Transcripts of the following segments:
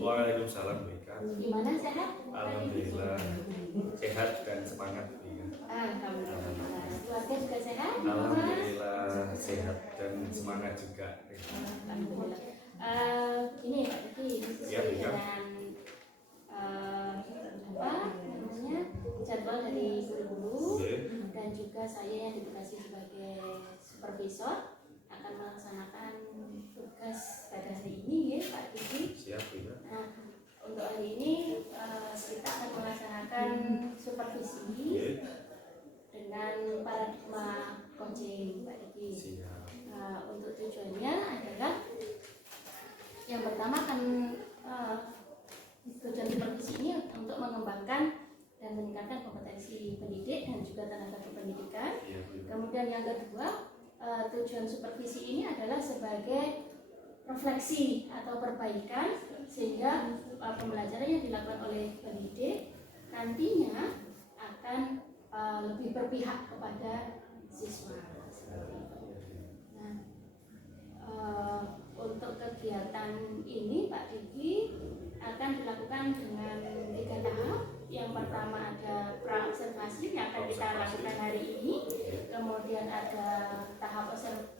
Waalaikumsalam Bu Ika. Gimana, sehat? Alhamdulillah sehat dan semangat Bu Ika. Alhamdulillah. Keluarga juga sehat? Alhamdulillah sehat dan semangat juga. Alhamdulillah. Ini Pak Diki, sesuai dengan apa namanya jadwal dari guru-guru dan juga saya yang ditugaskan sebagai supervisor akan melaksanakan tugas pada hari ini ya Pak Diki. Siap ya. Nah, untuk hari ini kita akan melaksanakan supervisi dengan paradigma coaching Pak Diki. Siap. Untuk tujuannya adalah yang pertama kan tujuan supervisi ini untuk mengembangkan dan meningkatkan kompetensi pendidik dan juga tenaga kependidikan. Kemudian yang kedua, tujuan supervisi ini adalah sebagai refleksi atau perbaikan sehingga pembelajaran yang dilakukan oleh pendidik nantinya akan lebih berpihak kepada siswa. Nah, untuk kegiatan ini Pak Diki akan dilakukan dengan 3 tahap. Yang pertama ada praobservasi yang akan kita lakukan hari ini, kemudian ada tahap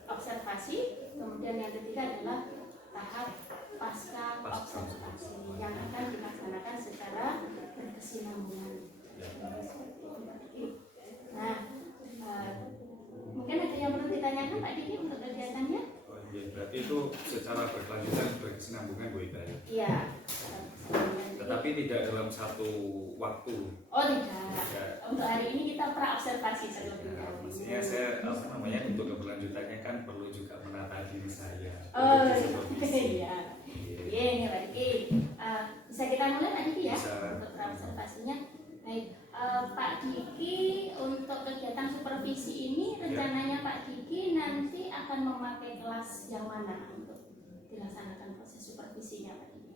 observasi, kemudian yang ketiga adalah tahap pasca observasi yang akan dilaksanakan secara berkesinambungan. Nah, mungkin ada yang perlu ditanyakan Pak Diki untuk kegiatannya? Berarti itu secara berkelanjutan berkesinambungan Bu Ika ya? Iya. Tetapi tidak dalam satu waktu. Oh tidak. Untuk hari ini kita praobservasi terlebih dahulu. Maksudnya saya untuk keberlanjutannya kan perlu juga menata diri saya. Oh iya. Iya ini Pak Diki. Bisa kita mulai Pak Diki ya? Untuk praobservasinya. Baik. Pak Diki untuk kegiatan supervisi ini rencananya Pak Diki nanti akan memakai kelas yang mana untuk dilaksanakan proses supervisinya Pak Diki?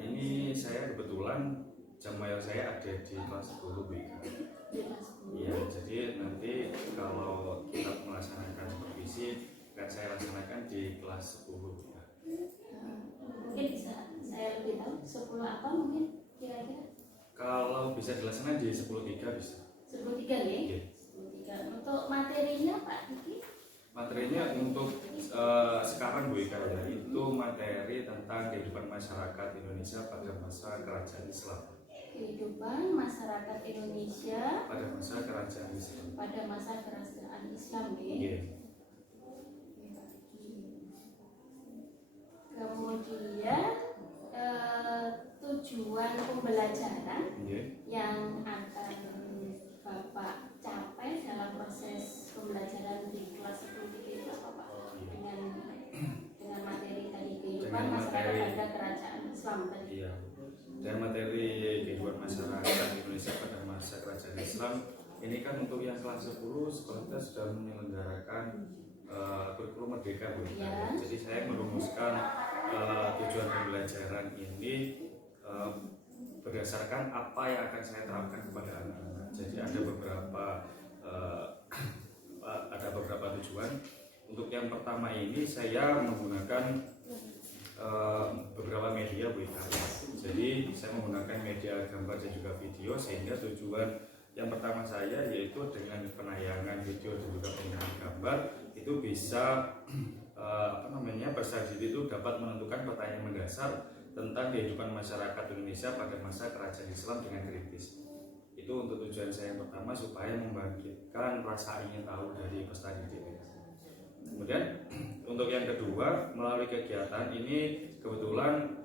Ini saya kebetulan jam mayor saya ada di kelas 10 Bu Ika. Iya, jadi nanti kalau kita melaksanakan supervisi akan saya laksanakan di kelas 10 Bu Ika. Mungkin bisa saya lebih tahu 10 apa mungkin kira-kira? Kalau bisa dilaksanakan di 10.3 bisa. 10.3 ya? Iya. 10.3. Untuk materinya Pak Diki? Materinya untuk sekarang Bu Ika ya, itu materi tentang kehidupan masyarakat Indonesia pada masa kerajaan Islam. Kehidupan masyarakat Indonesia pada masa kerajaan Islam. Pada masa kerajaan Islam ya. Yeah. Kemudian tujuan pembelajaran yang akan Bapak capai dalam proses pembelajaran di kelas 10 itu apa Pak? Dengan materi tadi kehidupan masyarakat pada kerajaan Islam tadi. Iya. Dan materi kehidupan masyarakat Indonesia pada masa kerajaan Islam ini kan untuk yang kelas 10 sekolah kita sudah menyelenggarakan kurikulum merdeka Bu. Ya. Jadi saya merumuskan tujuan pembelajaran ini berdasarkan apa yang akan saya terapkan kepada anak-anak. Jadi ada beberapa tujuan. Untuk yang pertama ini saya menggunakan beberapa media Bu Ika. Jadi saya menggunakan media gambar dan juga video sehingga tujuan yang pertama saya yaitu dengan penayangan video dan juga penayangan gambar itu bisa peserta didik itu dapat menentukan pertanyaan mendasar tentang kehidupan masyarakat Indonesia pada masa kerajaan Islam dengan kritis. Itu untuk tujuan saya yang pertama supaya membangkitkan rasa ingin tahu dari peserta didik. Kemudian untuk yang kedua melalui kegiatan ini kebetulan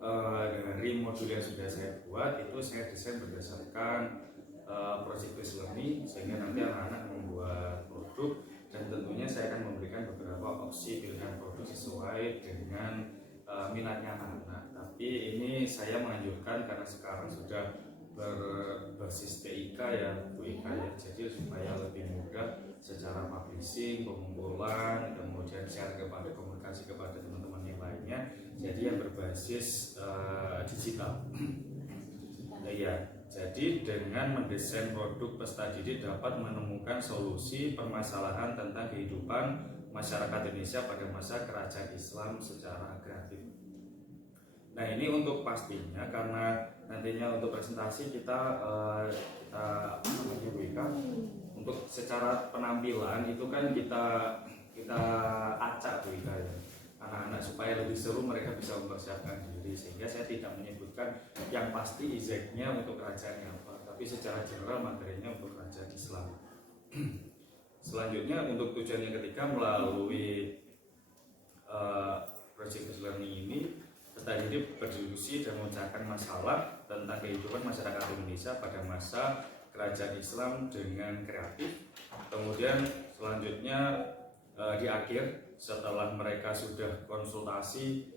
dari modul yang sudah saya buat itu saya desain berdasarkan project based learning sehingga nanti anak-anak membuat produk dan tentunya saya akan memberikan beberapa opsi pilihan produk sesuai dengan minatnya anak-anak. Tapi ini saya menganjurkan karena sekarang sudah berbasis TIK ya Bu Ika ya, jadi supaya lebih mudah secara publishing, pengumpulan, kemudian share kepada komunikasi kepada teman-teman yang lainnya. Jadi yang berbasis digital. Ya, jadi dengan mendesain produk peserta didik dapat menemukan solusi permasalahan tentang kehidupan masyarakat Indonesia pada masa kerajaan Islam secara kreatif. Nah ini untuk pastinya, karena nantinya untuk presentasi kita apa namanya Bu Ika, untuk secara penampilan itu kan kita acak Bu Ika ya, anak-anak supaya lebih seru mereka bisa mempersiapkan diri, sehingga saya tidak menyebutkan yang pasti exactnya untuk kerajaannya apa, tapi secara general materinya untuk kerajaan Islam. Selanjutnya untuk tujuan yang ketiga, melalui project based learning ini peserta didik berdiskusi dan memecahkan masalah tentang kehidupan masyarakat Indonesia pada masa kerajaan Islam dengan kreatif. Kemudian selanjutnya di akhir, setelah mereka sudah konsultasi,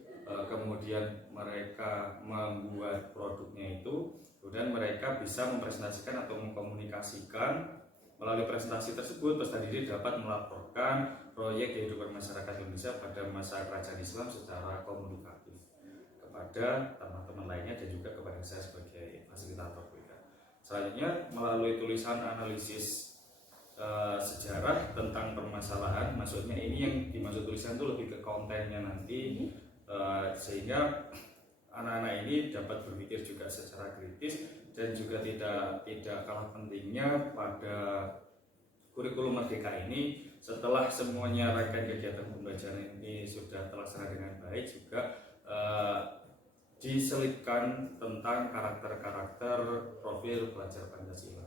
kemudian mereka membuat produknya itu, kemudian mereka bisa mempresentasikan atau mengkomunikasikan. Melalui presentasi tersebut, peserta didik dapat melaporkan proyek kehidupan masyarakat Indonesia pada masa kerajaan Islam secara komunikatif kepada teman-teman lainnya dan juga kepada saya sebagai fasilitator. Selanjutnya melalui tulisan analisis sejarah tentang permasalahan, maksudnya ini yang dimaksud tulisan itu lebih ke kontennya nanti, sehingga anak-anak ini dapat berpikir juga secara kritis. Dan juga tidak kalah pentingnya pada kurikulum Merdeka ini, setelah semuanya rangkaian kegiatan pembelajaran ini sudah terlaksana dengan baik, juga diselipkan tentang karakter-karakter profil pelajar Pancasila.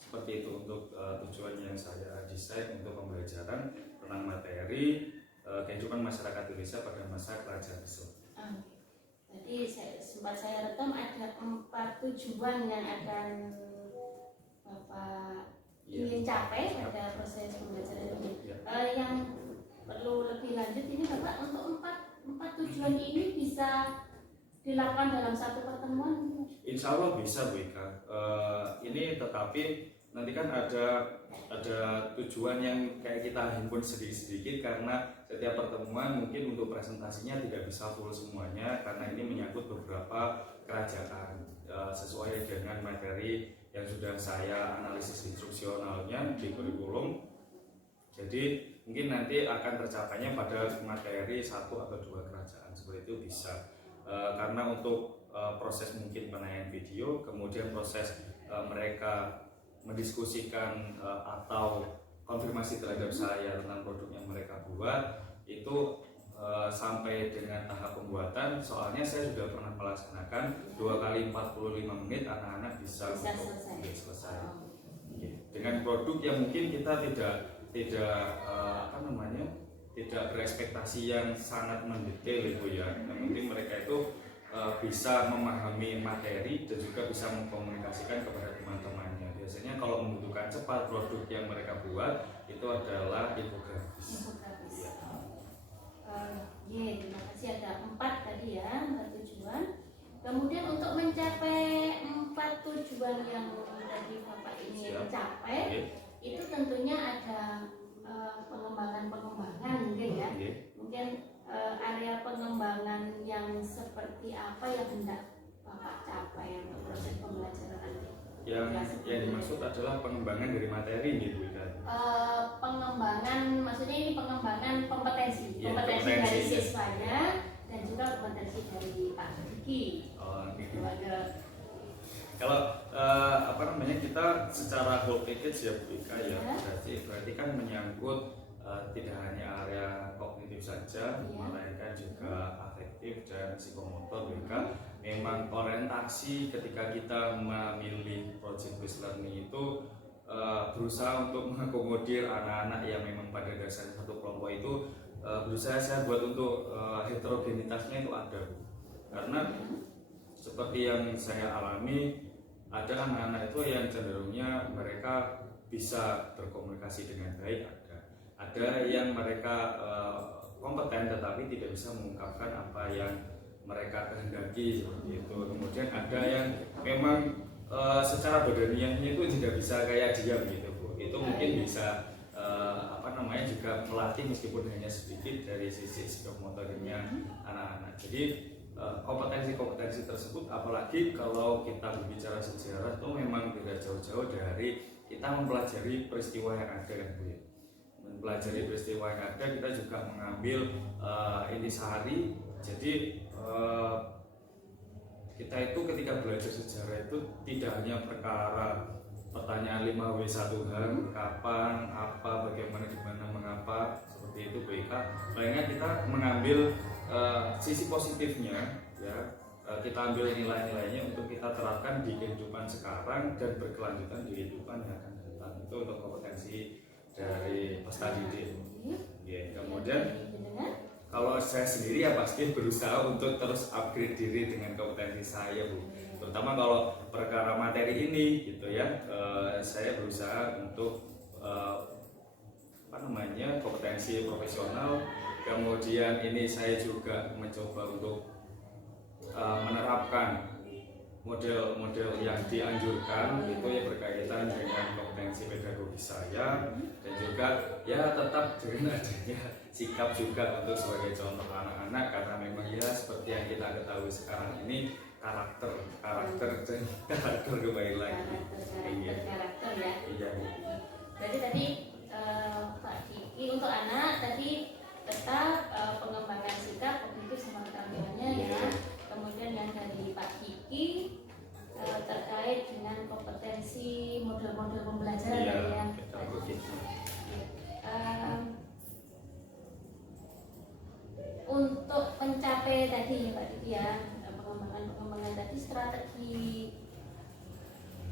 Seperti itu untuk tujuan yang saya desain untuk pembelajaran tentang materi kehidupan masyarakat Indonesia pada masa kerajaan Islam. Jadi sempat saya rekam ada 4 tujuan yang akan Bapak ingin capai pada proses pembelajaran ini. Yang perlu lebih lanjut ini Bapak, untuk empat tujuan ini bisa dilakukan dalam satu pertemuan? Insya Allah bisa Bu Ika. Ini tetapi nanti kan ada tujuan yang kayak kita himpun sedikit-sedikit, karena setiap pertemuan mungkin untuk presentasinya tidak bisa full semuanya, karena ini menyangkut beberapa kerajaan sesuai dengan materi yang sudah saya analisis instruksionalnya di kurikulum. Jadi mungkin nanti akan tercapainya pada materi 1 atau 2 kerajaan, seperti itu bisa. Karena untuk proses mungkin penayangan video, kemudian proses mereka mendiskusikan atau konfirmasi terhadap saya tentang produk yang mereka buat itu sampai dengan tahap pembuatan. Soalnya saya sudah pernah melaksanakan 2 kali 45 menit, anak-anak bisa selesai. Dengan produk yang mungkin kita tidak berekspektasi yang sangat mendetail itu ya. Yang penting mereka itu bisa memahami materi dan juga bisa mengkomunikasikan kepada teman-temannya. Biasanya kalau membutuhkan cepat, produk yang mereka buat itu adalah infografis. Terima kasih. Ada 4 tadi ya, 4 tujuan. Kemudian untuk mencapai 4 tujuan yang tadi Bapak ingin capai, itu tentunya ada pengembangan mungkin ya. Mungkin area pengembangan yang seperti apa yang hendak Bapak capai untuk proses pembelajaran nanti? Yang dimaksud adalah pengembangan dari materi ini Bu Ika. Pengembangan, maksudnya ini pengembangan kompetensi dari siswanya dan juga kompetensi dari Pak Diki. Kalau kita secara whole package ya Bu Ika ya, berarti kan menyangkut tidak hanya area kognitif saja, melainkan juga afektif dan psikomotor. Juga memang orientasi ketika kita memilih project based learning itu berusaha untuk mengakomodir anak-anak yang memang pada dasarnya satu kelompok itu, berusaha saya buat untuk heterogenitasnya itu ada, karena seperti yang saya alami, ada anak-anak itu yang cenderungnya mereka bisa berkomunikasi dengan baik, ada yang mereka kompeten tetapi tidak bisa mengungkapkan apa yang mereka kehendaki seperti itu. Kemudian ada yang memang secara badaniahnya itu tidak bisa kayak diam gitu Bu. Itu mungkin bisa juga melatih meskipun hanya sedikit dari sisi psikomotoriknya anak-anak. Jadi kompetensi-kompetensi tersebut, apalagi kalau kita berbicara sejarah, itu memang tidak jauh-jauh dari kita mempelajari peristiwa yang ada kan Bu. Mempelajari peristiwa yang ada, kita juga mengambil intisari. Jadi eh, kita itu ketika belajar sejarah itu tidak hanya perkara pertanyaan 5W1H, kapan, apa, bagaimana, di mana, mengapa, seperti itu BK. Palingan kita mengambil sisi positifnya, ya. Kita ambil nilai-nilainya untuk kita terapkan di kehidupan sekarang dan berkelanjutan di kehidupan yang akan datang. Itu untuk kompetensi dari peserta didik. Ya, kemudian kalau saya sendiri ya pasti berusaha untuk terus upgrade diri dengan kompetensi saya, Bu. Terutama kalau perkara materi ini gitu ya, saya berusaha untuk kompetensi profesional. Kemudian ini saya juga mencoba untuk menerapkan model-model yang dianjurkan itu yang berkaitan dengan kompetensi pedagogi saya, dan juga ya tetap dengan adanya sikap juga untuk sebagai contoh anak-anak, karena memang ya seperti yang kita ketahui sekarang ini karakter dan karakter kembali lagi. Karakter ya. Iya. Berarti tadi Pak Diki untuk anak tadi tetap pengembangan sikap kognitif sama keterampilannya ya. Kemudian yang dari Pak Diki terkait dengan kompetensi model-model pembelajaran ya. Untuk mencapai tadi ya Pak Diki ya, pengembangan tadi strategi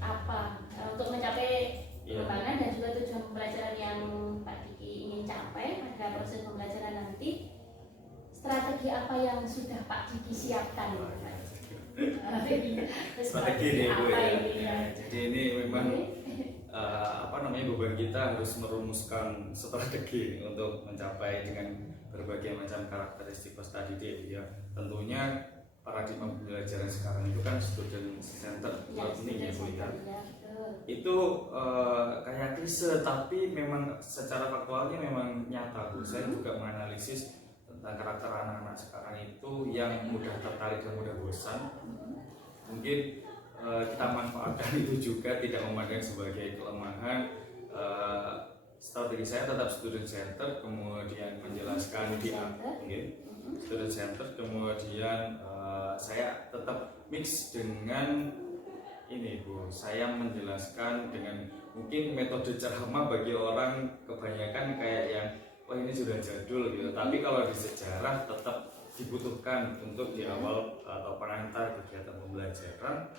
apa untuk mencapai pengembangan dan juga tujuan pembelajaran yang Pak Diki ingin capai pada proses pembelajaran nanti, strategi apa yang sudah Pak Diki siapkan? Strategi ini Bu ya. Jadi ini memang beban kita harus merumuskan strategi untuk mencapai dengan berbagai macam karakteristik peserta didik ya. Tentunya paradigma pembelajaran sekarang itu kan student center learning ya Bu ya. Itu kayak klise tapi memang secara faktualnya memang nyata Bu. Saya juga menganalisis tentang karakter anak-anak sekarang itu yang mudah tertarik dan mudah bosan. Mungkin kita manfaatkan itu juga, tidak memandang sebagai kelemahan. Strategi saya tetap student center, kemudian menjelaskan di student center, kemudian saya tetap mix dengan ini Bu, saya menjelaskan dengan mungkin metode ceramah bagi orang kebanyakan kayak yang wah ini sudah jadul gitu, tapi kalau di sejarah tetap dibutuhkan untuk di awal atau pengantar kegiatan pembelajaran.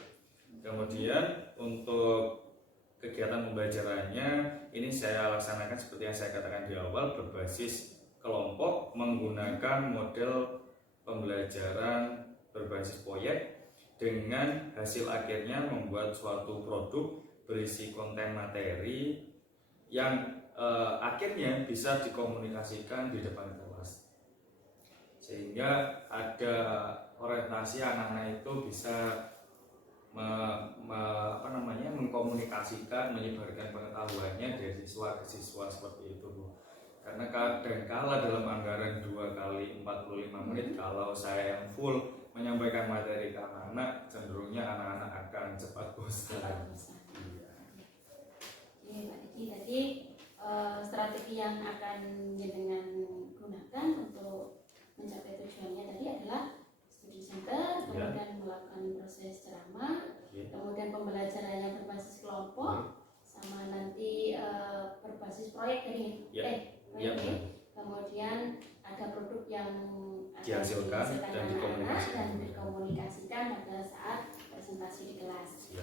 Kemudian untuk kegiatan pembelajarannya ini saya laksanakan seperti yang saya katakan di awal, berbasis kelompok menggunakan model pembelajaran berbasis proyek, dengan hasil akhirnya membuat suatu produk berisi konten materi yang akhirnya bisa dikomunikasikan di depan kelas, sehingga ada orientasi anak-anak itu bisa mengkomunikasikan, menyebarkan pengetahuannya dari siswa ke siswa seperti itu Bu. Karena kadang-kala dalam anggaran 2 kali 45 menit kalau saya yang full menyampaikan materi ke anak-anak, cenderungnya anak-anak akan cepat bosan. Oke Pak Diki, tadi strategi yang akan dengan gunakan untuk mencapai tujuannya tadi adalah studi center, kemudian melakukan proses ceramah, kemudian pembelajarannya berbasis kelompok, sama nanti berbasis proyek tadi, kemudian ada produk yang dihasilkan dan dikomunikasikan pada saat presentasi di kelas.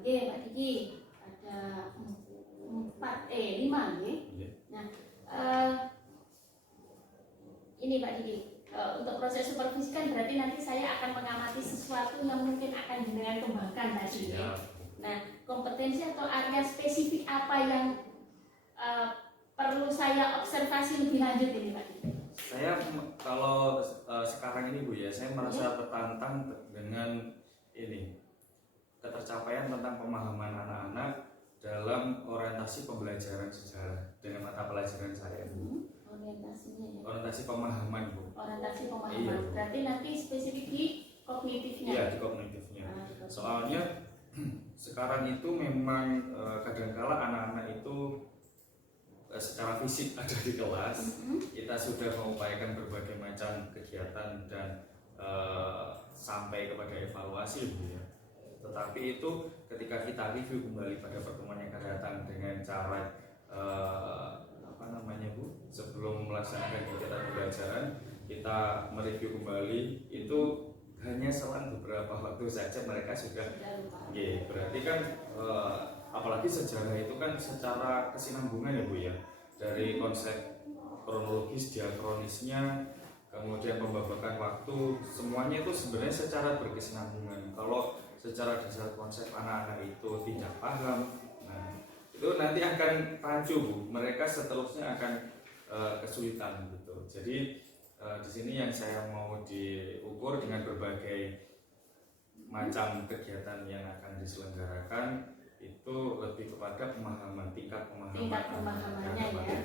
Oke Pak Diki, ada 5 nih. Nah, ini Pak Diki, untuk proses supervisi kan berarti nanti saya akan mengamati sesuatu yang mungkin akan dengan kembangkan tadi ya. Nah, kompetensi atau area spesifik apa yang perlu saya observasi lebih lanjut ini Pak Diki? Saya kalau sekarang ini Bu ya, saya merasa tertantang dengan ini ketercapaian tentang pemahaman anak-anak dalam orientasi pembelajaran sejarah dengan mata pelajaran saya Bu. Orientasinya ya. Orientasi pemahaman Bu. Orientasi pemahaman. Iya, berarti nanti spesifik di kognitifnya. Iya, di kognitifnya. Soalnya sekarang itu memang kadangkala anak-anak itu secara fisik ada di kelas, kita sudah mengupayakan berbagai macam kegiatan dan sampai kepada evaluasi Bu ya. Tetapi itu ketika kita review kembali pada pertemuan yang akan datang dengan cara apa namanya Bu, sebelum melaksanakan kegiatan pembelajaran kita mereview kembali, itu hanya selang beberapa waktu saja mereka sudah ya, berarti kan apalagi sejarah itu kan secara kesinambungan ya Bu ya, dari konsep kronologis, diakronisnya, kemudian pembabakan waktu, semuanya itu sebenarnya secara berkesinambungan. Kalau secara dasar konsep anak-anak itu tidak paham, nah itu nanti akan rancu Bu, mereka seterusnya akan kesulitan gitu. Jadi di sini yang saya mau diukur dengan berbagai macam kegiatan yang akan diselenggarakan itu lebih kepada pemahaman, tingkat pemahamannya ya.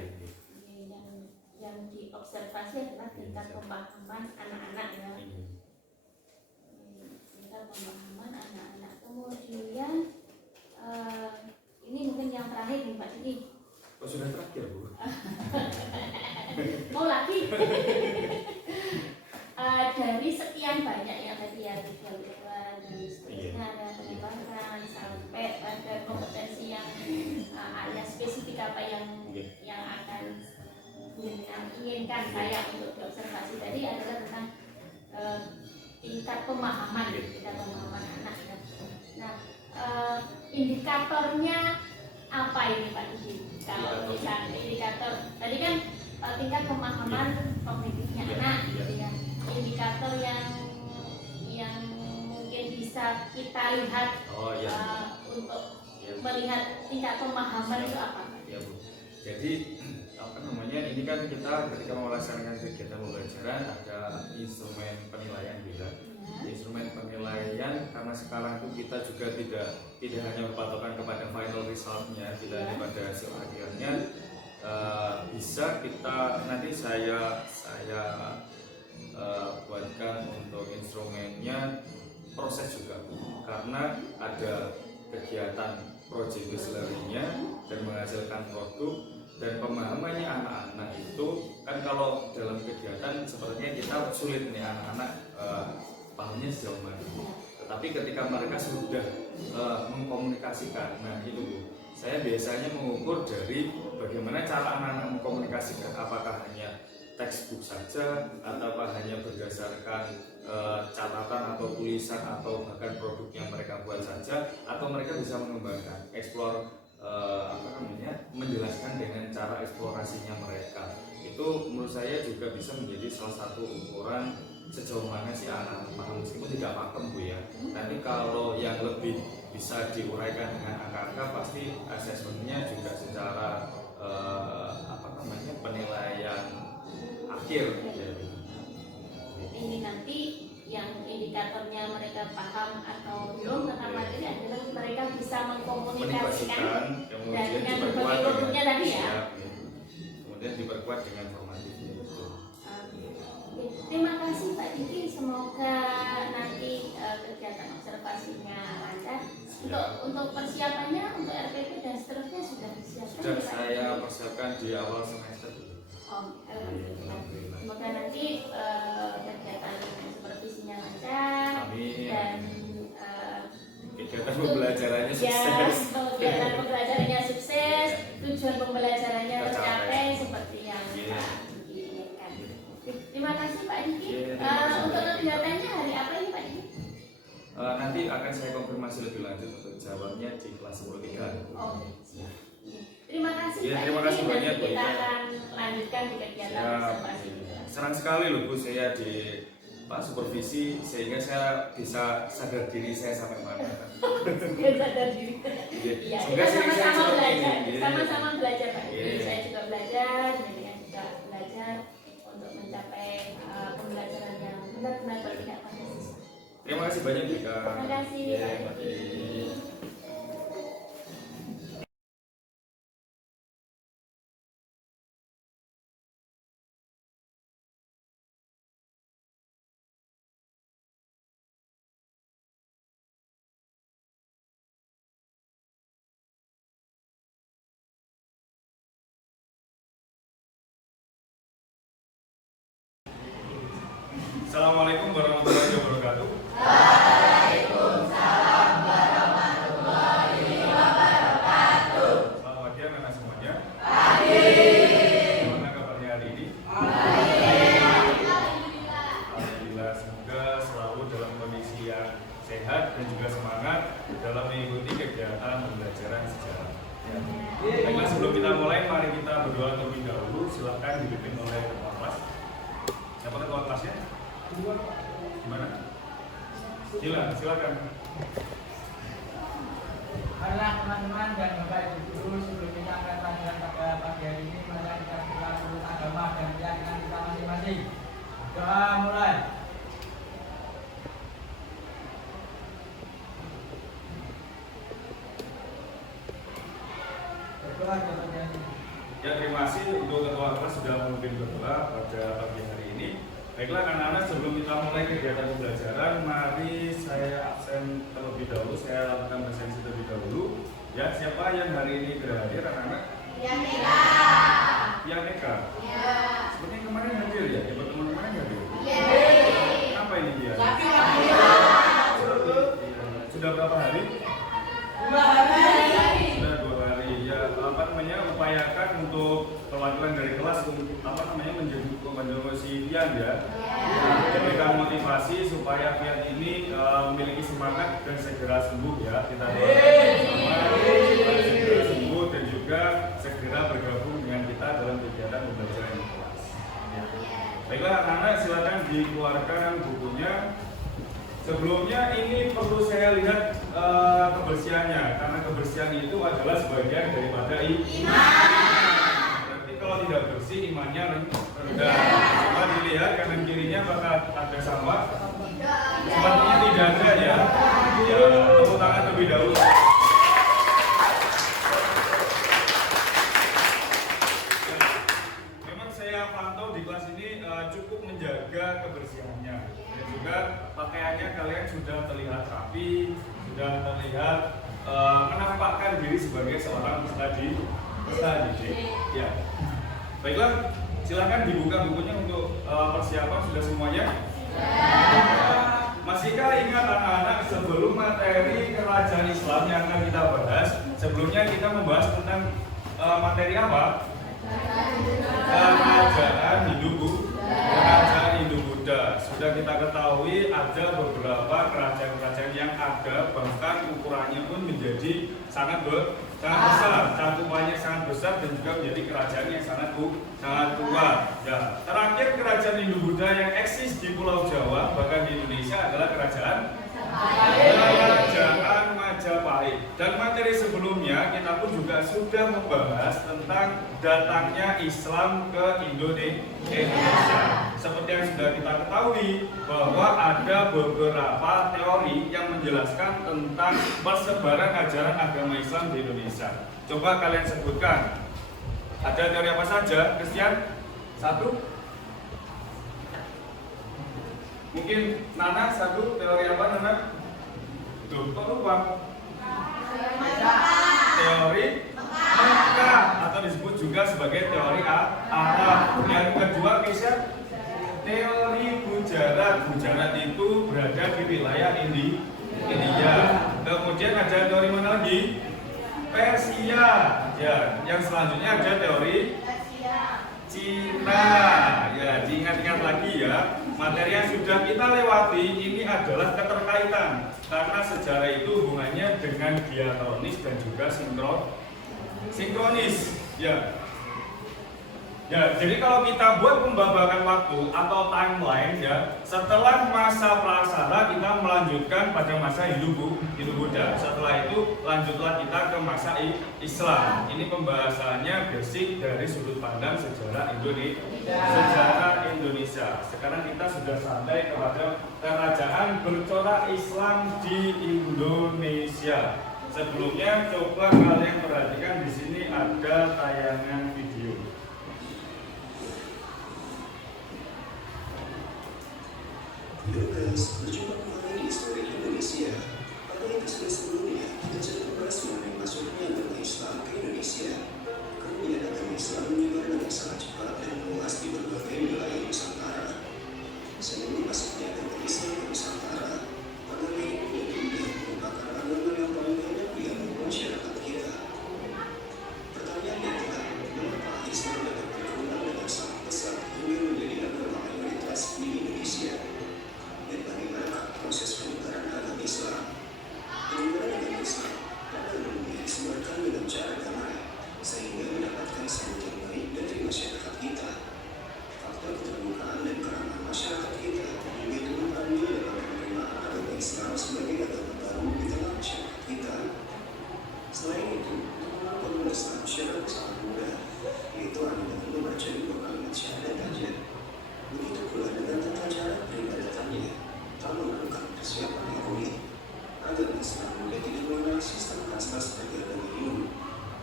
Yang diobservasi adalah tingkat pemahaman anak-anak ya. Tingkat pemahaman anak-anak. Kemudian ini mungkin yang terakhir nih Pak Diki. Oh sudah terakhir Bu? Mau lagi? Dari sekian banyak yang tadi ya, tujuan dan seterusnya ada pengembangan sampai pada kompetensi yang ada spesifik apa yang akan inginkan saya untuk diobservasi tadi adalah tentang tingkat pemahaman anak ya. Nah, indikatornya apa ini Pak Diki? Kalau misalnya indikator tadi kan tingkat pemahaman kognitifnya anak gitu ya. Indikator yang mungkin bisa kita lihat untuk melihat tingkat pemahaman itu apa? Ya Bu. Jadi apa namanya, ini kan kita ketika melaksanakan kegiatan pembelajaran ada instrumen penilaian bila instrumen penilaian, karena sekarang itu kita juga tidak hanya berpatokan kepada final resultnya, tidak hanya pada hasil akhirnya, bisa kita nanti saya buatkan untuk instrumennya proses juga, karena ada kegiatan project based learning-nya dan menghasilkan produk, dan pemahamannya anak-anak itu kan kalau dalam kegiatan sepertinya kita sulit nih anak-anak pahamnya sejauh mana. Tetapi ketika mereka sudah mengkomunikasikan, nah itu Bu, saya biasanya mengukur dari bagaimana cara anak-anak mengkomunikasikan, apakah hanya textbook saja atau hanya berdasarkan catatan atau tulisan atau bahkan produk yang mereka buat saja, atau mereka bisa mengembangkan, explore menjelaskan dengan cara eksplorasinya mereka. Itu menurut saya juga bisa menjadi salah satu ukuran sejauh mana si anak paham, meskipun tidak paham Bu ya. Nanti kalau yang lebih bisa diuraikan dengan angka-angka, pasti asesmennya juga secara penilaian akhir ya. Ini nanti yang indikatornya mereka paham atau belum tentang materi adalah mereka bisa mengkomunikasikan dan dengan berbagai produknya tadi ya. Kemudian diperkuat dengan formatifnya itu. Terima kasih Pak Diki, semoga nanti kegiatan observasinya lancar. Untuk persiapannya untuk RPP dan seterusnya sudah disiapkan? Sudah saya persiapkan di awal semester. Alhamdulillah. Semoga nanti kegiatan supervisinya lancar. Amin. Dan kegiatan pembelajarannya sukses. Kegiatan pembelajarannya sukses, tujuan pembelajarannya tercapai seperti yang Pak Diki inginkan. Terima kasih Pak Diki. Untuk kegiatannya hari apa ini Pak Diki? Nanti akan saya konfirmasi lebih lanjut untuk jawabnya di kelas 10.3. Siap. Terima kasih Pak Terima kasih Diki. banyak Nanti Bu. kita akan lanjutkan di kegiatan observasi. Senang sekali loh Bu, saya di supervisi sehingga saya bisa sadar diri saya sampai mana. Sadar diri. Iya, kita sama-sama belajar. Sama-sama belajar Pak Diki. Saya juga belajar, Jenengan juga belajar untuk mencapai pembelajaran yang benar-benar berpihak pada siswa. Terima kasih banyak Bu. Terima kasih Pak Diki. Assalamualaikum warahmatullahi Baiklah, sebelum kita mulai, mari kita berdoa terlebih dahulu. Silakan dipimpin oleh ketua kelas. Siapa ketua kelasnya? Gimana? Silakan. Marilah teman-teman dan Bapak Ibu guru, sebelum kita akan pelajaran pada pagi hari ini, mari kita berdoa menurut agama dan keyakinan kita masing-masing. Doa mulai. Berdoa kepada Ya, terima kasih untuk ketua kelas sudah memimpin berdoa pada pagi hari ini. Baiklah anak-anak, sebelum kita mulai kegiatan pembelajaran, mari saya absen terlebih dahulu, saya lakukan presensi terlebih dahulu. Ya, siapa yang hari ini berhadir anak-anak? Yang Eka. Yang Eka? Ya. Sepertinya kemarin hadir ya? Ya, teman kemarin hadir? Iya. Apa ini dia? Iya. Sudah berapa hari? 2 hari. Sudah 2 hari. Ya, upayakan untuk perwakilan dari kelas menjadi si Fian ya. Memberikan motivasi supaya Fian ini memiliki semangat dan segera sembuh ya. Kita segera sembuh dan juga segera bergabung dengan kita dalam kegiatan pembelajaran di kelas. Ya. Baiklah anak-anak, silakan dikeluarkan bukunya. Sebelumnya ini perlu saya lihat kebersihannya, karena kebersihan itu adalah sebagian daripada iman. Berarti kalau tidak bersih imannya rendah. Coba dilihat kanan kirinya apakah ada sampah? Sepertinya tidak ada ya. Ya, tepuk tangan terlebih dahulu. Memang saya pantau di kelas ini cukup menjaga kebersihannya. Juga pakaiannya kalian sudah terlihat rapi, sudah terlihat menampakkan diri sebagai seorang peserta didik. Ya. Baiklah, silakan dibuka bukunya untuk persiapan. Sudah semuanya? Masihkah ingat anak-anak sebelum materi kerajaan Islam yang akan kita bahas? Sebelumnya kita membahas tentang materi apa? Kerajaan Hindu-Buddha. Sudah kita ketahui ada beberapa kerajaan-kerajaan yang ada, bahkan ukurannya pun menjadi sangat besar, cakupannya sangat besar dan juga menjadi kerajaan yang sangat kuat. Ya, terakhir kerajaan Hindu-Buddha yang eksis di Pulau Jawa bahkan di Indonesia adalah kerajaan Majapahit. Dan materi sebelumnya kita pun juga sudah membahas tentang datangnya Islam ke Indonesia. Seperti yang sudah kita ketahui bahwa ada beberapa teori yang menjelaskan tentang persebaran ajaran agama Islam di Indonesia. Coba kalian sebutkan. Ada teori apa saja? Christian? 1? Mungkin Nana 1, teori apa Nana? Tuh, kok lupa? Teori Mekah atau disebut juga sebagai teori Arab. Yang kedua bisa teori Gujarat. Gujarat itu berada di wilayah India. Kemudian ada teori mana lagi? Persia. Ya, yang selanjutnya ada teori Cina. Ya, diingat-ingat lagi ya. Materi yang sudah kita lewati ini adalah keterkaitan karena sejarah itu hubungannya dengan diakronis dan juga sinkronis. Ya. Ya, jadi kalau kita buat pembabakan waktu atau timeline ya, setelah masa praksara kita melanjutkan pada masa Hindu-Buddha. Setelah itu lanjutlah kita ke masa Islam. Ini pembahasannya basic dari sudut pandang sejarah Indonesia. Sekarang kita sudah sampai kepada kerajaan bercorak Islam di Indonesia. Sebelumnya coba kalian perhatikan di sini ada tayangan video. Berjumpa kembali di Histori Indonesia. Pada episode sebelumnya, kita sudah membahas mengenai masuknya agama Islam ke Indonesia. Kemudian agama Islam menyebar dengan sangat cepat dan meluas di berbagai wilayah Nusantara. Sebelum masuknya agama Islam ke Nusantara, agama Hindu merupakan agama yang paling banyak dianut masyarakat kita. Pertanyaannya adalah, Islam secara sangat mudah, yaitu hanya dengan membaca 2 kalimat syahadat saja. Begitu pula dengan tata cara peribadatannya, tak memerlukan persiapan yang rumit. Agama Islam juga tidak mengenal sistem kasta seperti agama Hindu.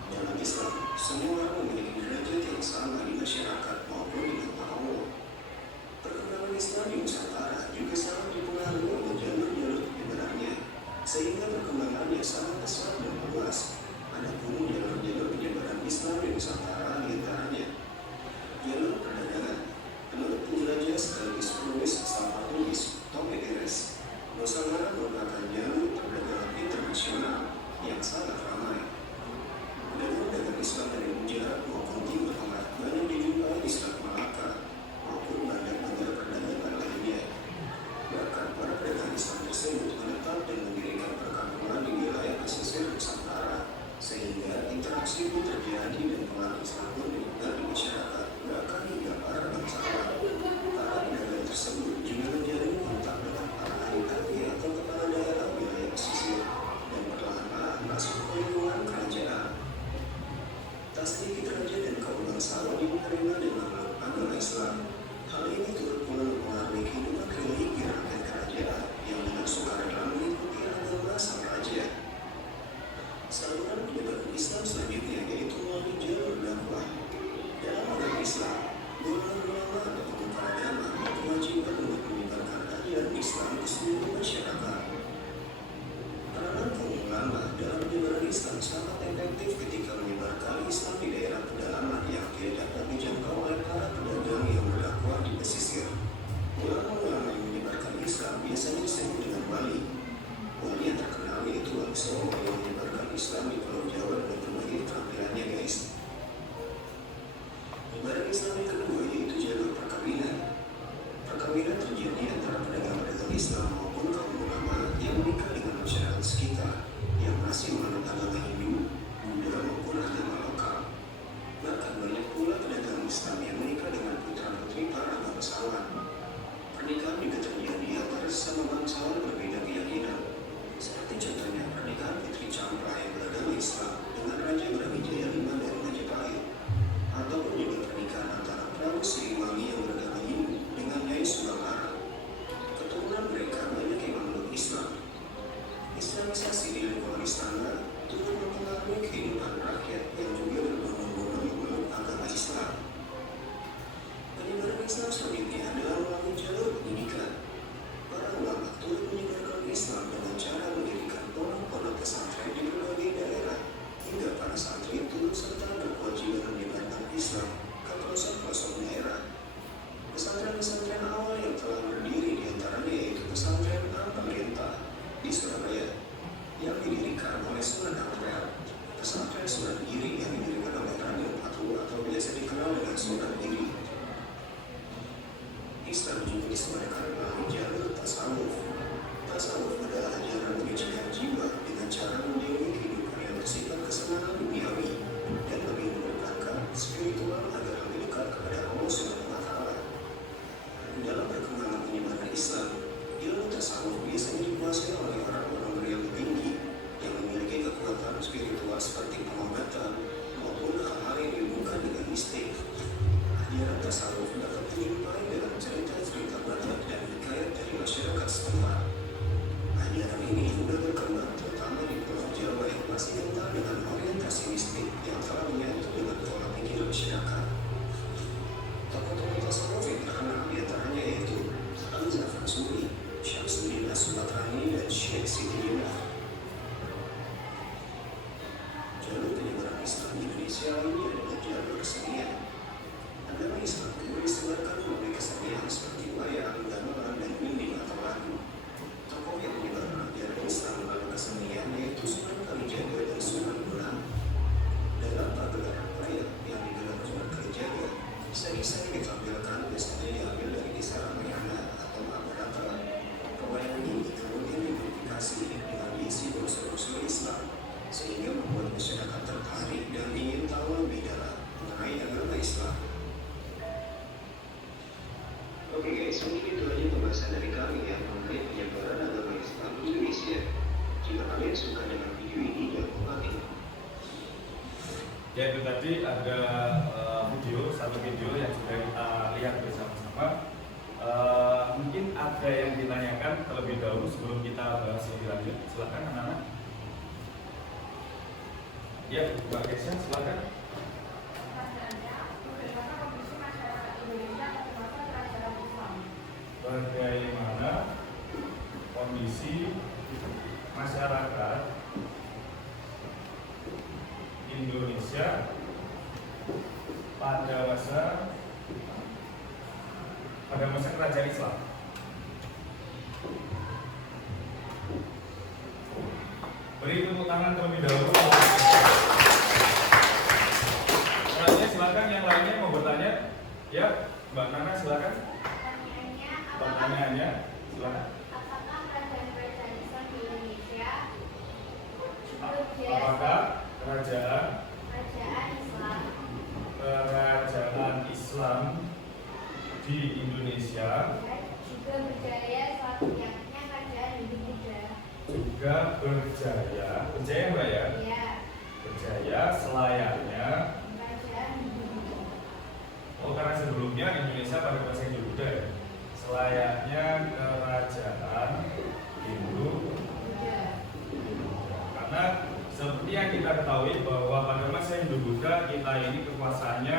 Dalam Islam, semua orang memiliki derajat yang sama di masyarakat maupun di mata Allah. Perkembangan Islam di Nusantara juga sangat dipengaruhi oleh jalur-jalur penyebarannya, sehingga perkembangannya sangat pesat dan luas. Adapun jalur-jalur penyebaran Islam di Nusantara diantaranya jalur perdagangan. Menurut penjelajah sekaligus penulis sampah tulis Tom Egeres, Nusantara merupakan jalur perdagangan internasional yang sangat ramai. Dagang-dagang Islam dari Gujarat maupun Timur Tengah banyak dijumpai di Selat Malaka maupun bandar-bandar perdagangan lainnya. Bahkan para pedagang Islam tersebut menetap dan mendirikan perkampungan di wilayah pesisir Nusantara, sehingga interaksi pun terjadi dan pengaruh Islam pun dikenal di masyarakat, bahkan hingga para bangsawan. Para pedagang tersebut juga menjalin kontak dengan para ahli atau kepala daerah wilayah pesisir dan perlahan-lahan masuk ke lingkungan kerajaan. Tak sedikit raja dan kaum bangsawan yang menerima dan memeluk agama Islam. Hal ini turut pula mempengaruhi kehidupan religi rakyat kerajaan yang dengan sukarela mengikuti agama sang raja. Saluran penyebaran Islam selanjutnya yaitu melalui jalur dakwah. Dalam agama Islam, golongan ulama atau pemuka agama berkewajiban untuk menyebarkan ajaran Islam ke seluruh masyarakat. Peranan kaum ulama dalam penyebaran Islam sangat efektif ketika menyebarkan Islam di daerah pedalaman yang tidak dapat dijangkau oleh para pedagang yang berdakwah di pesisir. Ulama-ulama yang menyebarkan Islam biasanya disebut dengan wali. Wali yang terkenal yaitu Wali Songo yang menyebarkan Islam di Pulau Jawa dan berbagi keterampilannya, guys. Penyebaran Islam yang kedua yaitu jalur perkawinan. Perkawinan terjadi antara pedagang-pedagang Islam maupun kaum ulama yang menikah dengan masyarakat sekitar yang masih menganut agama Hindu, Buddha maupun agama lokal. Bahkan banyak pula pedagang Islam yang menikah dengan putra-putri para bangsawan. Pernikahan juga terjadi antara sesama bangsawan berbeda keyakinan. Seperti contohnya pernikahan Fitri Campra yang beragama Islam dengan Raja Brawijaya V dari Majapahit, ataupun juga pernikahan antara Prabu Siliwangi yang beragama Hindu dengan Nyai Subanglarang. Keturunan mereka banyak yang memeluk Islam. Islamisasi di lingkungan istana turut mempengaruhi kehidupan rakyat yang juga berbondong-bondong memeluk agama Islam. Penyebaran Islam selanjutnya adalah melalui jalur pendidikan. Para ulama turut menyebarkan Islam dengan cara mendirikan pondok-pondok pesantren di berbagai daerah, hingga para santri turut serta berkewajiban menyebarkan Islam ke pelosok-pelosok daerah. Pesantren-pesantren awal yang telah berdiri diantaranya yaitu pesantren Pemerintah di Surabaya yang didirikan oleh Sunan Ampel, pesantren Sunan Giri yang didirikan oleh Raden Patu atau biasa dikenal dengan Sunan Giri. Islam juga disebarkan melalui jalur tasawuf. Tasawuf adalah ajaran pengejian jiwa dengan cara mendewahi kehidupan yang bersifat kesenangan duniawi dan lebih mengedepankan spiritual agar lebih dekat kepada Allah Subhanahu wa Ta'ala. Dalam perkembangan penyebaran Islam, ilmu tasawuf biasanya dikuasai oleh orang-orang berilmu tinggi yang memiliki kekuatan spiritual seperti pengobatan maupun hal-hal yang dihubungkan dengan mistik. Ajaran tasawuf dapat dijumpai dalam cerita-cerita barat dan hikayat dari masyarakat setempat. Yaitu tadi ada satu video yang sudah kita lihat bersama-sama. Mungkin ada yang ditanyakan terlebih dahulu sebelum kita bahas lebih lanjut. Silakan anak-anak. Ya, Mbak Kesha, silakan. Bagaimana kondisi masyarakat Indonesia pada masa kerajaan Islam? Beri tepuk tangan terlebih dahulu. Selanjutnya silakan yang lainnya mau bertanya. Ya, Mbak Nana silakan. Pertanyaannya, silakan. Apakah kerajaan-kerajaan Islam di Indonesia Apakah kerajaan Islam di Indonesia juga berjaya selayaknya kerajaan Hindu-Buddha? juga berjaya Mbak ya? Iya, Berjaya selayaknya. kerajaan Hindu-Buddha. Oh, karena sebelumnya Indonesia pada masa Hindu-Buddha ya? Selayaknya kerajaan Hindu-Buddha. Karena seperti yang kita ketahui bahwa pada masa Hindu-Buddha kita ini kekuasaannya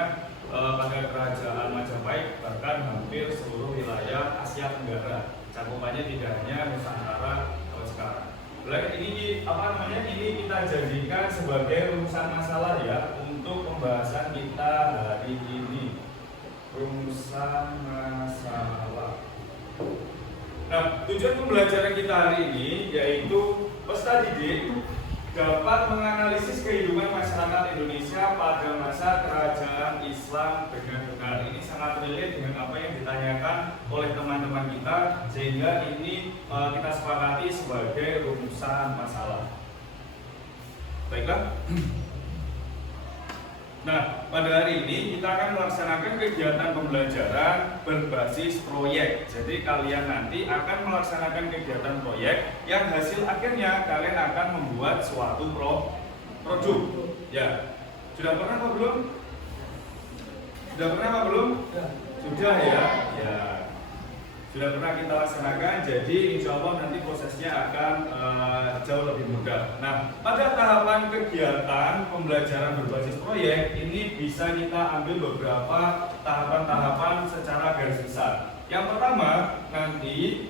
pada kerajaan Majapahit bahkan hampir seluruh wilayah Asia Tenggara. Cakupannya tidak hanya Nusantara kalau sekarang. Ini ini kita jadikan sebagai rumusan masalah ya untuk pembahasan kita hari ini. Rumusan masalah. Nah, tujuan pembelajaran kita hari ini yaitu peserta didik dapat menganalisis kehidupan masyarakat Indonesia pada masa kerajaan Islam dengan benar. Ini sangat relate dengan apa yang ditanyakan oleh teman-teman kita, sehingga ini kita sepakati sebagai rumusan masalah. Baiklah. Nah, pada hari ini kita akan melaksanakan kegiatan pembelajaran berbasis proyek. Jadi kalian nanti akan melaksanakan kegiatan proyek yang hasil akhirnya kalian akan membuat suatu produk. Ya, sudah pernah apa belum? Sudah ya. Ya. Sudah pernah kita laksanakan, jadi insya Allah nanti prosesnya akan jauh lebih mudah. Nah, pada tahapan kegiatan pembelajaran berbasis proyek ini bisa kita ambil beberapa tahapan-tahapan secara garis besar. Yang pertama, nanti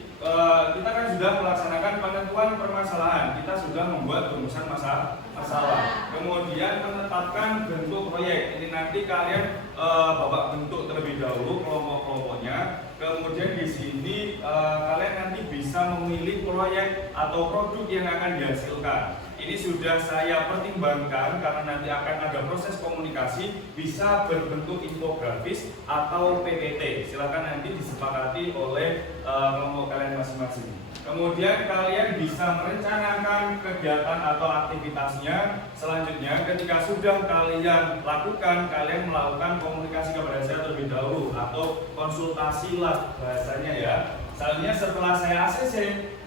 kita kan sudah melaksanakan penentuan permasalahan, kita sudah membuat rumusan masalah. Kemudian menetapkan bentuk proyek. Ini nanti kalian bapak bentuk terlebih dahulu kelompok-kelompoknya. Kemudian di sini kalian nanti bisa memilih proyek atau produk yang akan dihasilkan. Ini sudah saya pertimbangkan karena nanti akan ada proses komunikasi, bisa berbentuk infografis atau PPT. Silakan nanti disepakati oleh kelompok kalian masing-masing. Kemudian kalian bisa merencanakan kegiatan atau aktivitasnya. Selanjutnya ketika sudah kalian lakukan, kalian melakukan komunikasi kepada saya terlebih dahulu atau konsultasi lah bahasanya ya. Selanjutnya setelah saya ACC,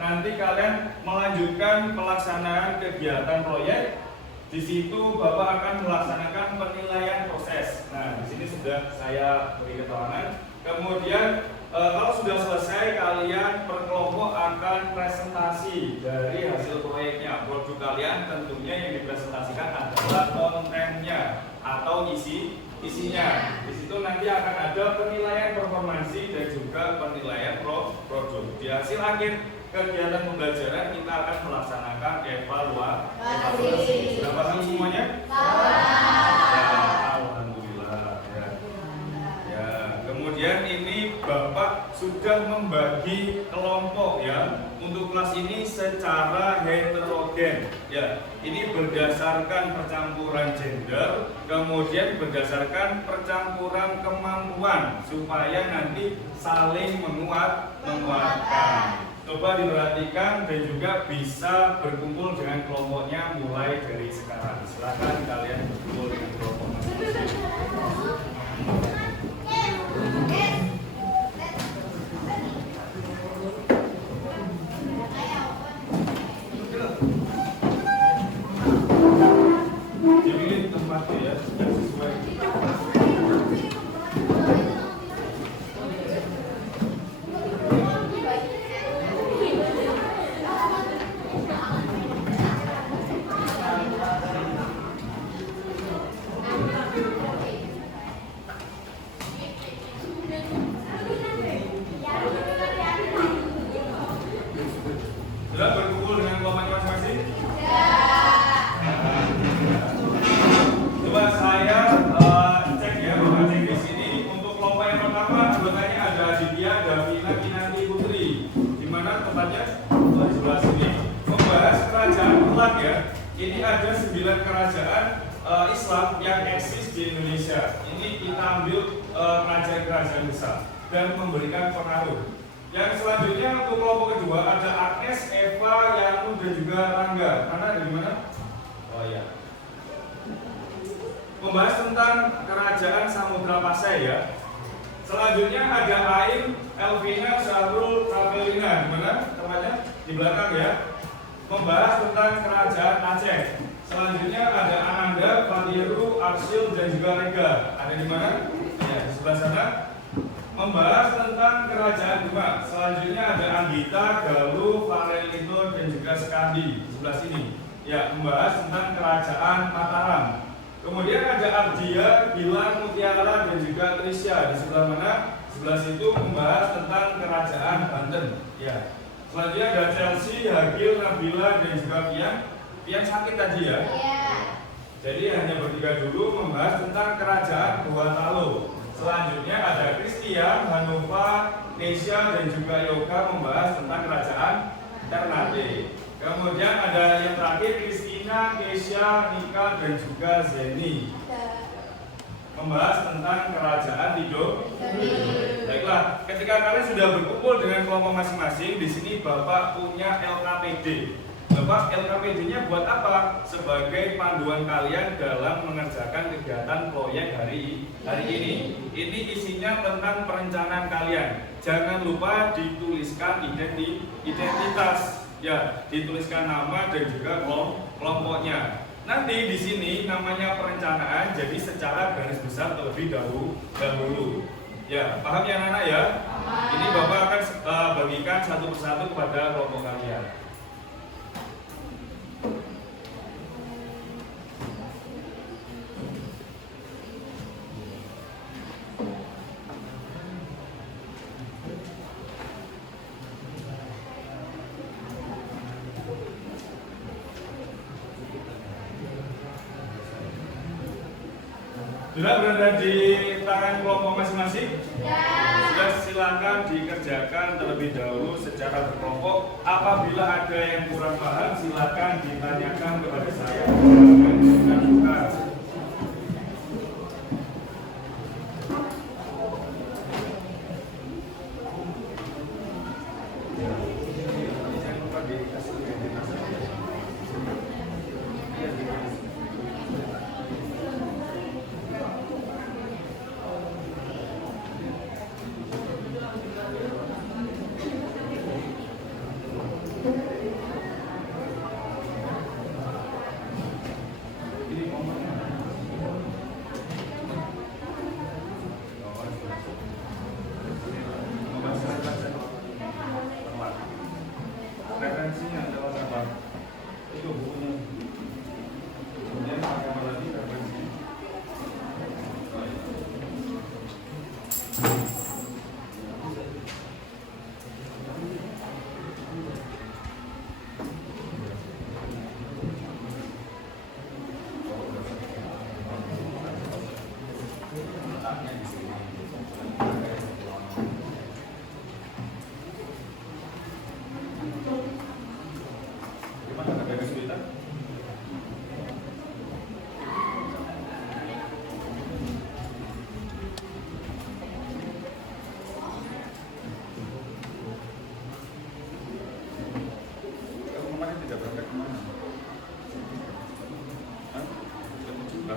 nanti kalian melanjutkan pelaksanaan kegiatan proyek. Di situ Bapak akan melaksanakan penilaian proses. Nah, di sini sudah saya beri keterangan. Kemudian kalau sudah selesai, kalian per kelompok akan presentasi dari hasil proyeknya. Produk kalian tentunya yang dipresentasikan adalah kontennya atau isinya. Di situ nanti akan ada penilaian performansi dan juga penilaian produk. Di hasil akhir kegiatan pembelajaran kita akan melaksanakan evaluasi. Sudah paham semuanya? Alhamdulillah. Ya. Kemudian ini Bapak sudah membagi kelompok ya untuk kelas ini secara heterogen ya. Ini berdasarkan percampuran gender, kemudian berdasarkan percampuran kemampuan supaya nanti saling menguatkan. Coba diperhatikan dan juga bisa berkumpul dengan kelompoknya mulai dari sekarang. Silakan kalian berkumpul dengan kelompok masing-masing. Dipilih tempatnya ya. kerajaan Islam yang eksis di Indonesia. Ini kita ambil kerajaan-kerajaan besar dan memberikan pengaruh. Yang selanjutnya untuk kelompok kedua ada Agnes, Eva, Yanu dan juga Rangga. Mana dari mana? Oh ya. Membahas tentang kerajaan Samudra Pasai ya. Selanjutnya ada Ain, Elvina, Syahrul, Ravelina. Mana tempatnya? Di belakang ya. Membahas tentang kerajaan Aceh. Selanjutnya ada Ananda, Fadiru, Arsyil dan juga Rega. Ada di mana? Ya, di sebelah sana. Membahas tentang kerajaan Demak. Selanjutnya ada Anggita, Galuh, Farelito dan juga Skandi di sebelah sini. Ya, membahas tentang kerajaan Mataram. Kemudian ada Abdia, Gilang, Mutiara dan juga Trisya di sebelah mana? Sebelah situ membahas tentang kerajaan Banten. Ya. Selanjutnya ada Chelsea, Hagil, Nabila dan juga Pian. Pian sakit tadi ya? Iya. Jadi hanya bertiga dulu membahas tentang kerajaan Gorontalo. Selanjutnya ada Christian, Hanova, Nesya dan juga Yoga membahas tentang kerajaan Ternate. Kemudian ada yang terakhir Christina, Kesha, Nika dan juga Zeni membahas tentang kerajaan Tido. Baiklah, ketika kalian sudah berkumpul dengan kelompok masing-masing, di sini Bapak punya LKPD. Bapak LKPD-nya buat apa? Sebagai panduan kalian dalam mengerjakan kegiatan proyek hari ini. Ini isinya tentang perencanaan kalian. Jangan lupa dituliskan identitas, ya, dituliskan nama dan juga kelompoknya. Nanti di sini namanya perencanaan, jadi secara garis besar terlebih dahulu. Ya, paham ya anak-anak ya? Ini Bapak akan bagikan satu persatu kepada kelompok kalian. Sudah berada di tangan kelompok masing-masing? Sudah, silakan dikerjakan terlebih dahulu secara berkelompok. Apabila ada yang kurang paham, silakan ditanyakan kepada saya. Referensinya adalah apa? Itu bukunya. Kemudian pakai apa lagi referensi? Letaknya di sini. Gimana, ada kesulitan? Kamu kemarin tidak berangkat kemana? Hah? Ikut juga?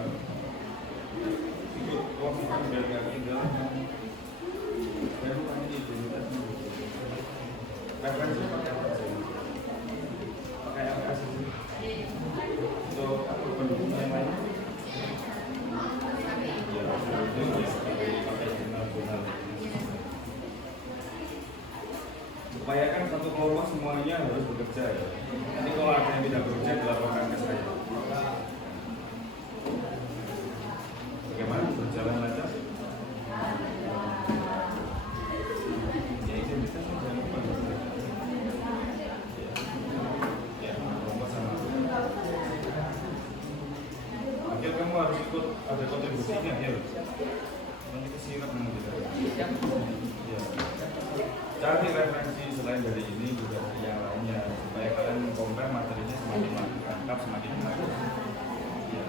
Ikut uang itu biar nggak tinggal. Saya bukan ini identitasnya. Referensi pakai apa sih? Pakai LKS ini. Untuk pendukung yang lain. Ya, pakai jurnal-jurnal. Upayakan satu kelompok semuanya harus bekerja ya. Nanti kalau ada yang tidak bekerja dilaporkan ke saya. Bagaimana berjalan lancar? Ya, identitasnya jangan lupa. Ya, kelompok sama. Akhir kamu harus ikut ada kontribusinya ya. Nanti kesirap nanti. Ya. Cari referensi selain dari ini juga dari yang lainnya supaya kalian compare materinya semakin lengkap, semakin menarik. Ya.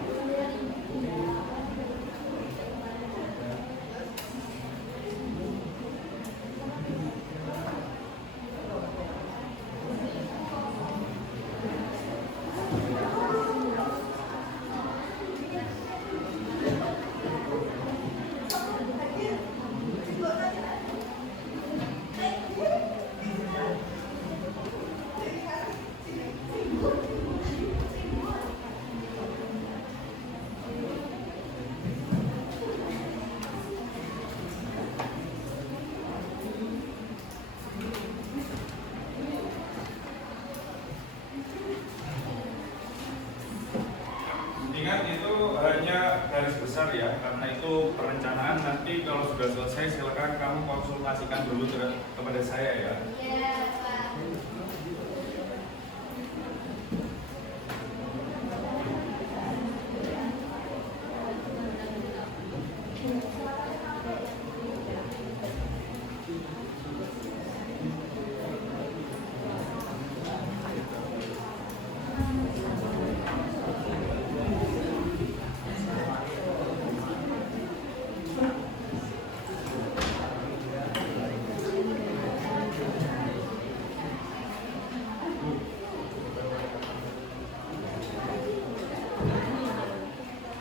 Ingat itu hanya garis besar ya, karena itu perencanaan. Nanti kalau sudah selesai silakan kamu konsultasikan dulu kepada saya ya. Iya, Pak.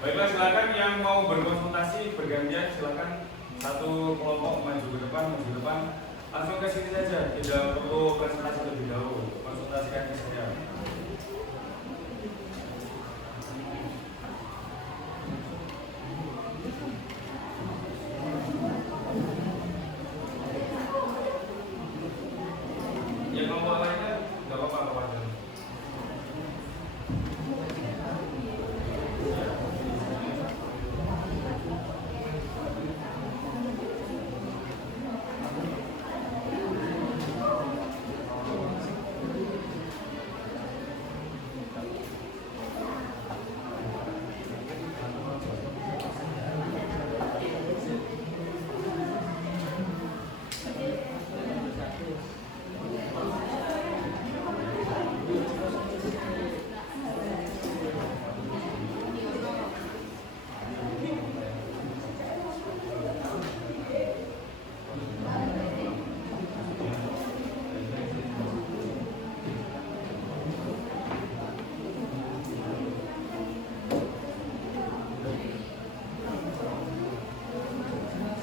Baiklah, silakan yang mau berkonsultasi bergantian, silakan satu kelompok maju ke depan, langsung ke sini saja, tidak perlu presentasi lebih dahulu, konsultasikan ke saya. Yang kelompok lainnya nggak apa-apa kawan.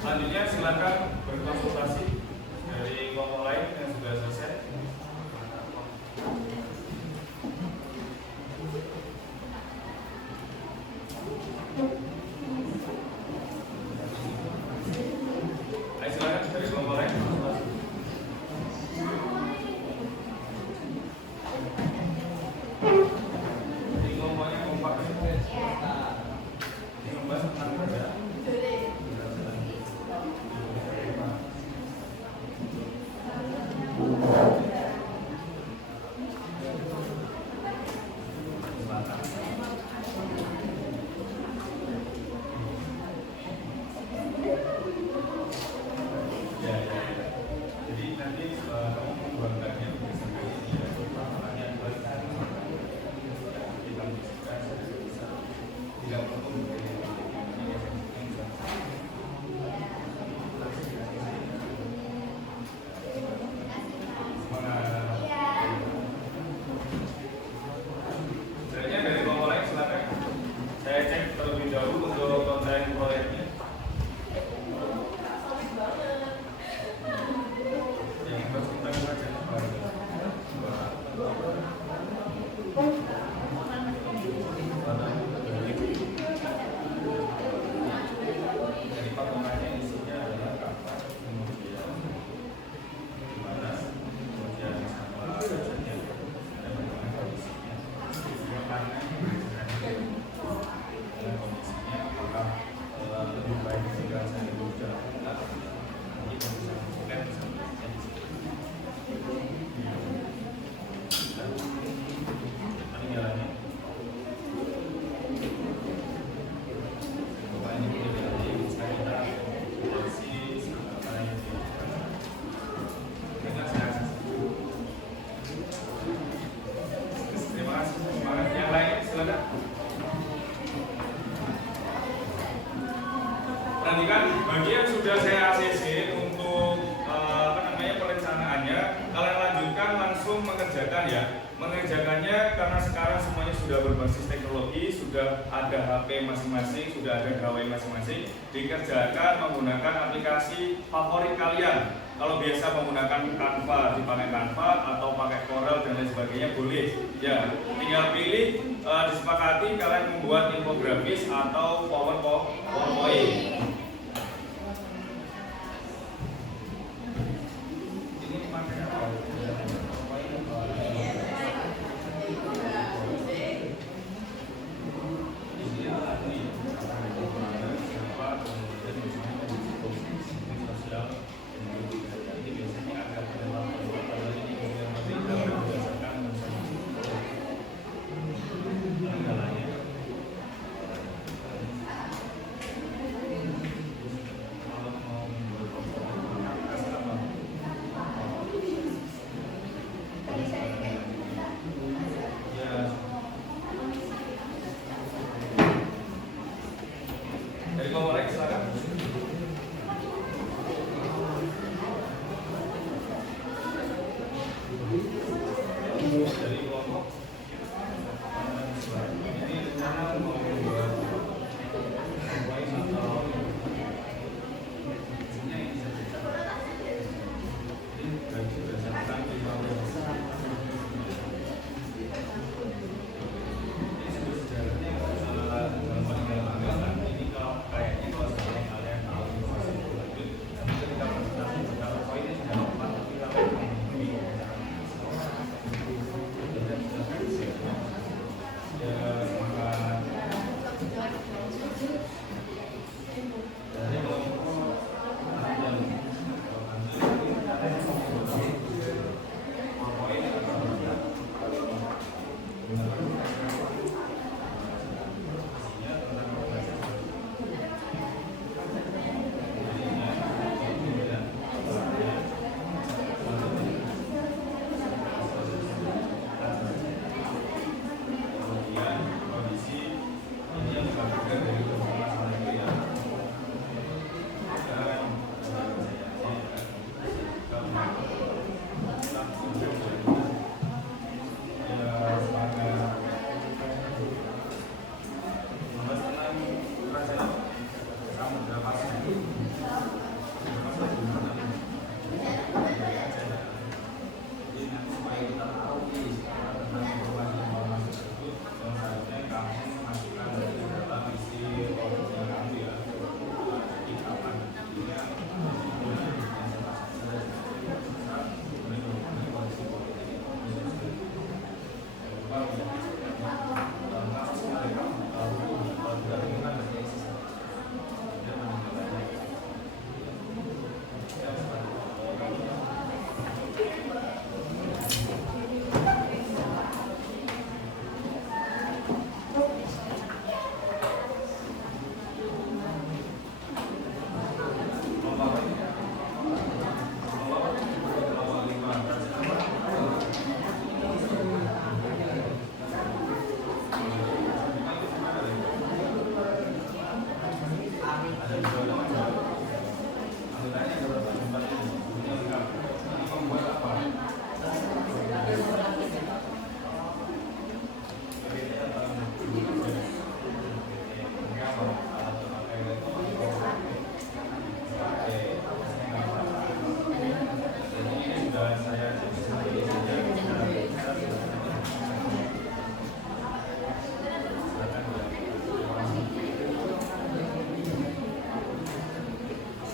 Selanjutnya silakan berkonsultasi dari kelompok lain yang sudah selesai. Ayo silakan dari kelompok lain. Ini kelompoknya kompak. Ini membahas tentang kerja. Nanti kan bagi yang sudah saya ACC untuk perencanaannya, kalian lanjutkan langsung mengerjakan ya. Mengerjakannya karena sekarang semuanya sudah berbasis teknologi, sudah ada HP masing-masing, sudah ada gawai masing-masing. Dikerjakan menggunakan aplikasi favorit kalian. Kalau biasa menggunakan Canva, dipakai Canva atau pakai Corel dan lain sebagainya boleh. Ya, tinggal pilih, disepakati kalian membuat infografis atau PowerPoint.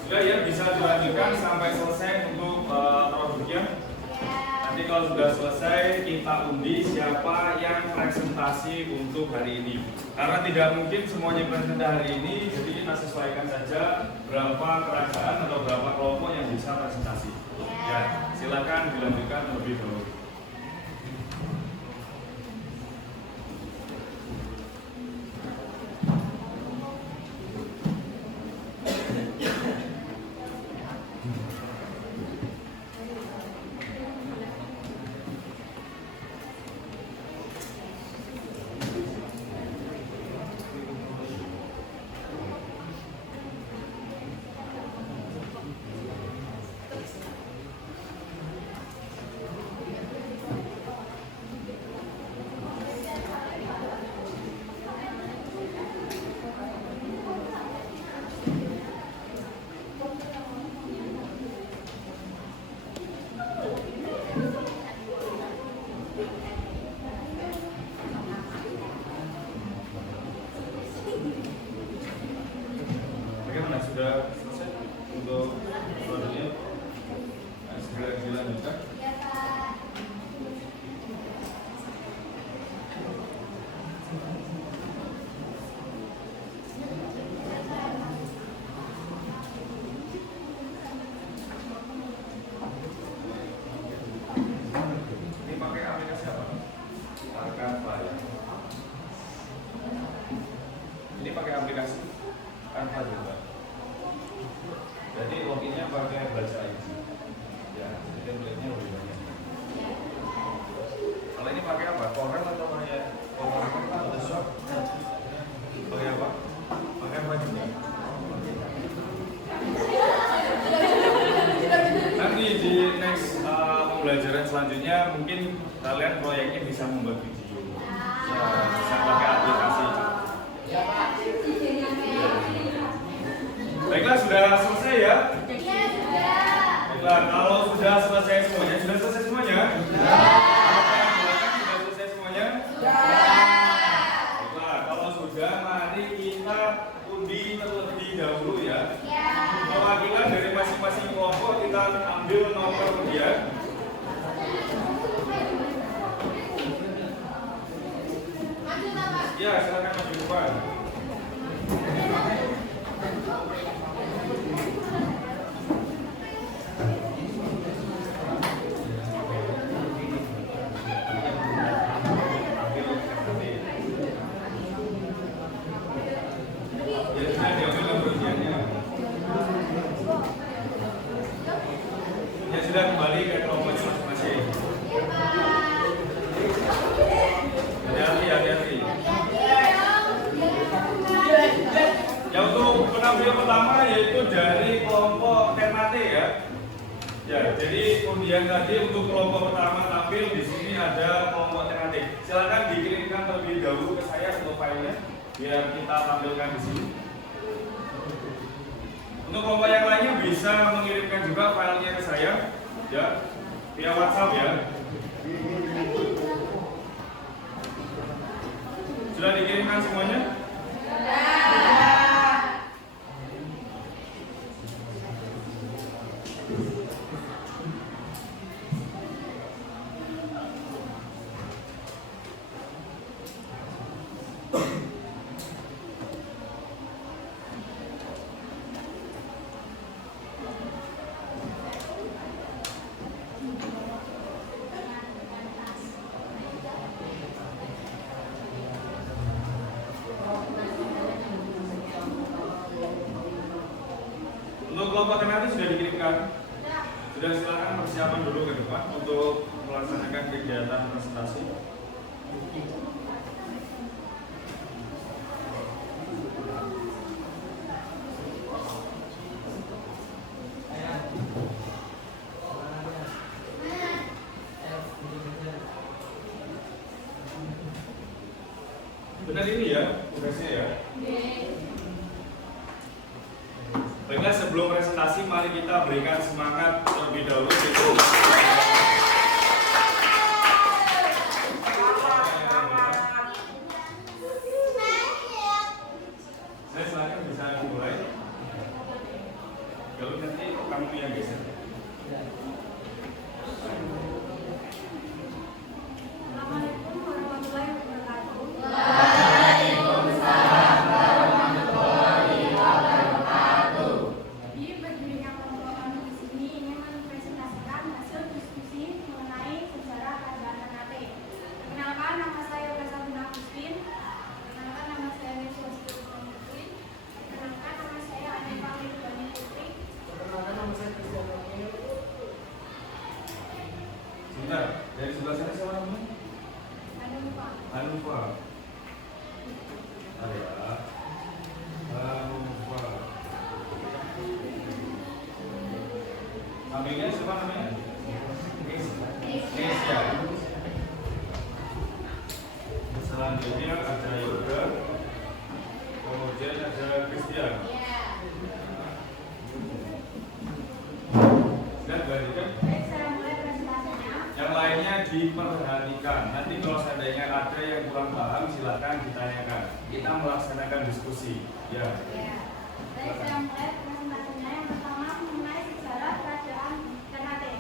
Sudah ya, bisa dilanjutkan sampai selesai untuk produknya. Nanti kalau sudah selesai kita undi siapa yang presentasi untuk hari ini. Karena tidak mungkin semuanya presentasi hari ini, jadi kita sesuaikan saja berapa kerajaan atau berapa kelompok yang bisa presentasi. Ya, silakan dilanjutkan terlebih dahulu. gimana? Sudah selesai untuk produknya? Nah, segera dilanjutkan. Ya, Pak. Ini pakai aplikasi apa? Canva ya. Ini pakai aplikasi Canva juga. Jadi loginnya pakai baca ID. Ya, jadi template-nya lebih banyak. Kalau ini pakai apa? Corel atau pakai Photoshop? Pakai apa? Pakai apa juga? Nanti di next pembelajaran selanjutnya mungkin kalian proyeknya bisa membuat video. Ya, bisa pakai aplikasi. Baiklah, sudah selesai ya? Ya, sudah. Baiklah, kalau sudah selesai semuanya, sudah selesai semuanya? Sudah selesai semuanya? Baiklah, kalau sudah, mari kita undi terlebih dahulu ya. Ya. Perwakilan dari masing-masing kelompok kita ambil nomor undian. Maju, Bapak. Ya, silakan maju ke depan. Ya, sudah diambil nomor undiannya. Ya, sudah kembali ke kelompoknya masing-masing. Ya, Pak. Hati-hati. Ya, Ya, untuk penampilan pertama yaitu dari kelompok Ternate ya. Ya, jadi undian tadi untuk kelompok pertama tampil di sini ada kelompok Ternate. Silakan dikirimkan terlebih dahulu ke saya untuk filenya biar kita tampilkan di sini. Untuk kelompok yang lainnya bisa mengirimkan juga filenya ke saya ya via WhatsApp ya. Sudah dikirimkan semuanya? Untuk kelompok Ternate sudah dikirimkan? Sudah, silakan persiapan dulu ke depan untuk melaksanakan kegiatan presentasi. Benar ini ya, tugasnya ya. Baiklah, sebelum presentasi mari kita berikan semangat terlebih dahulu. Saya silakan bisa dimulai. Kalau nanti kamu yang geser. Assalamualaikum warahmatullahi wabarakatuh. Di berdirinya kelompok kami di sini ingin mempresentasikan hasil diskusi mengenai sejarah kerajaan Ternate. Perkenalkan, nama saya Rosalina Agustin. Perkenalkan, nama saya Neswa Putri. Perkenalkan, nama saya Aneka Ridwani Putri. Sebentar, dari sebelah sana siapa namanya? Ada lupa. Hanufa. Ada. Hanufa. Sampingnya siapa namanya? Nesya. Selanjutnya ada Yoga. Kemudian ada Christian. Dan lanjutkan. Baik, saya mulai presentasinya. Yang lainnya diperhatikan. Nanti kalau seandainya ada yang kurang paham, silakan ditanyakan. Kita melaksanakan diskusi. Ya. Ya. Baik, saya mulai presentasinya. Yang pertama mengenai sejarah kerajaan Ternate.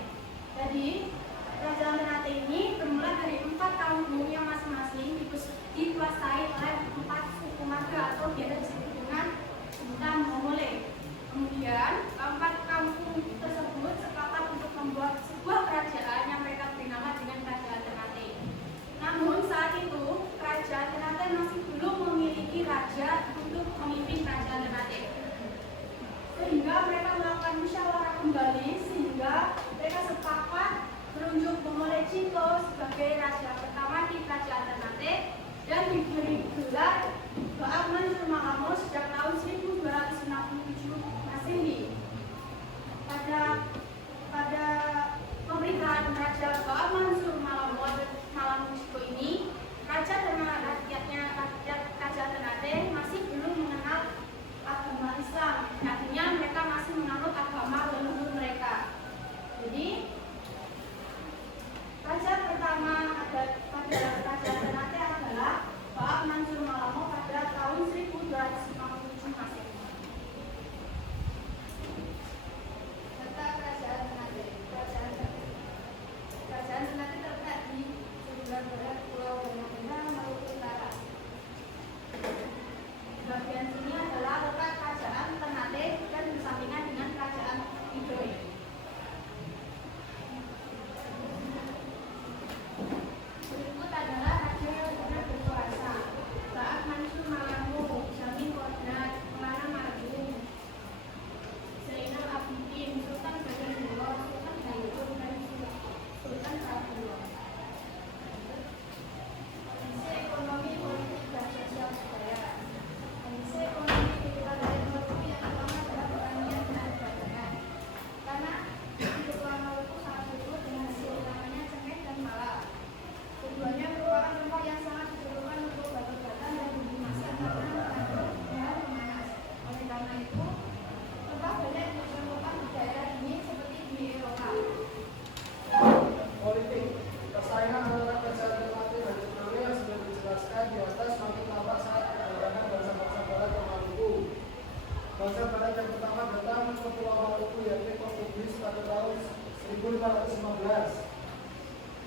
Jadi, kerajaan Ternate ini bermula dari 4 kampung yang masing-masing dikuasai oleh 4 suku marga atau biasa disebut dengan sebutan Momole. Kemudian, keempat kampung tersebut sepakat untuk membuat sebuah kerajaan yang mereka beri nama dengan Kerajaan Ternate. Namun saat itu, Kerajaan Ternate masih belum memiliki raja untuk memimpin Kerajaan Ternate. Sehingga mereka melakukan musyawarah kembali sehingga mereka sepakat menunjuk Momole Cinto sebagai raja pertama di Kerajaan Ternate dan diberi gelar Baak Mansur Malamo sejak tahun 1267 Masehi. Pada pemerintahan Raja Baak Mansur Malamo Cinto ini, raja dan rakyat Kerajaan Ternate masih belum mengenal agama Islam. Artinya mereka masih menganut agama leluhur mereka. Jadi raja pertama pada Kerajaan Ternate adalah Baak Mansur Malamo pada tahun 1257 Masehi. Kata Kerajaan Ternate. Kerajaan Ternate terletak di sebelah barat Pulau Banda, Maluku Utara. Bagian sini adalah letak Kerajaan Ternate dan bersampingan dengan Kerajaan Tidore. Berikut adalah raja yang pernah berkuasa. Baak Mansur Malamo, Jamin Koordinat, Melana Mardin, Zainal Abidin, Sultan Badarudin, Sultan Bayur, dan Sultan Prabowo. Kondisi ekonomi, politik, dan sosial budaya. Kondisi ekonomi kehidupan dari Maluku yang pertama adalah pertanian dan perdagangan. Karena kehidupan Maluku sangat subur dengan hasil utamanya cengkeh dan pala. Keduanya merupakan tempat yang sangat diperlukan untuk batu-batan dan bumbu masak karena mengandung bahan pemanas. Oleh karena itu, tempat banyak ditemukan di daerah ini seperti di Eropa. Politik. Persaingan antara Kerajaan Ternate dan Tidore yang sudah dijelaskan di atas makin tampak saat perdagangan bangsa-bangsa barat ke Maluku. Bangsa barat yang pertama datang ke Pulau Maluku yaitu Portugis pada tahun 1515.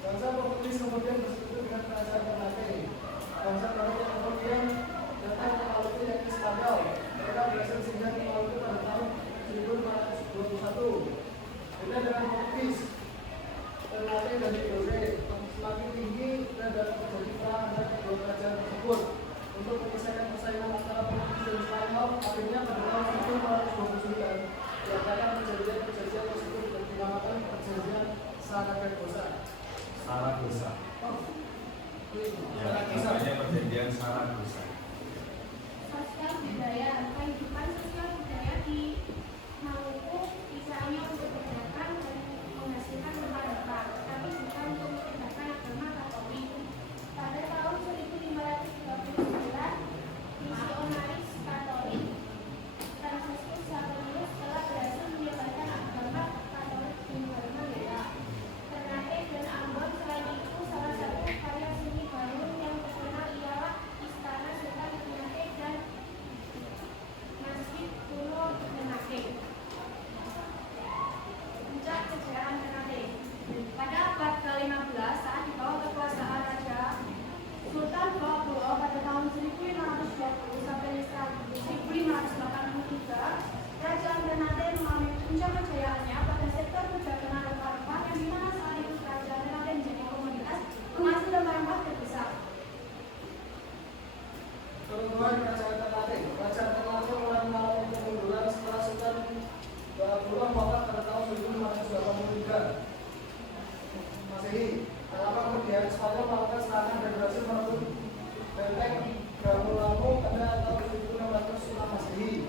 Bangsa Portugis kemudian bersekutu dengan Kerajaan Ternate. Bangsa barat yang kemudian datang ke Maluku yaitu Spanyol. Mereka berhasil singgah di Maluku pada tahun 1421. Beda dengan Portugis, Ternate dan Tidore semakin tinggi dan dapat terjadi perang antara kedua kerajaan tersebut. Untuk menyelesaikan persaingan antara Portugis dan Spanyol, akhirnya pada tahun 1429 diadakan perjanjian tersebut dan dinamakan Perjanjian Saragossa. Saragossa. Ya, namanya perjanjian Saragossa. Sosial budaya. Kehidupan sosial budaya di Maluku bisa hanya untuk berdagang dan menghasilkan rempah-rempah, tapi bukan untuk menegakkan agama Katolik. Pada tahun 1539, misionaris Katolik Fransiskus Saverius telah berhasil menyebarkan agama Katolik di mana-mana. Ternate dan Ambon selain itu salah satu karya seni bangun yang terkenal ialah Istana Sultan Ternate dan Masjid Kuno Ternate. Puncak kejayaan Ternate. Pada abad ke-15 saat di bawah kekuasaan Raja Sultan Bahobo pada tahun 1520 sampai 1583, Kerajaan Ternate mengalami puncak kejayaannya pada sektor perdagangan rempah-rempah yang dimana saat itu Kerajaan Ternate menjadi komoditas penghasil rempah-rempah terbesar. Keruntuhan Kerajaan Ternate. Kerajaan Ternate mulai mengalami kemunduran setelah Sultan Bahobo wafat pada tahun 1583 Masehi. Kenapa kemudian Spanyol melakukan serangan dan berhasil merebut benteng Gamulangu pada tahun 1606 Masehi.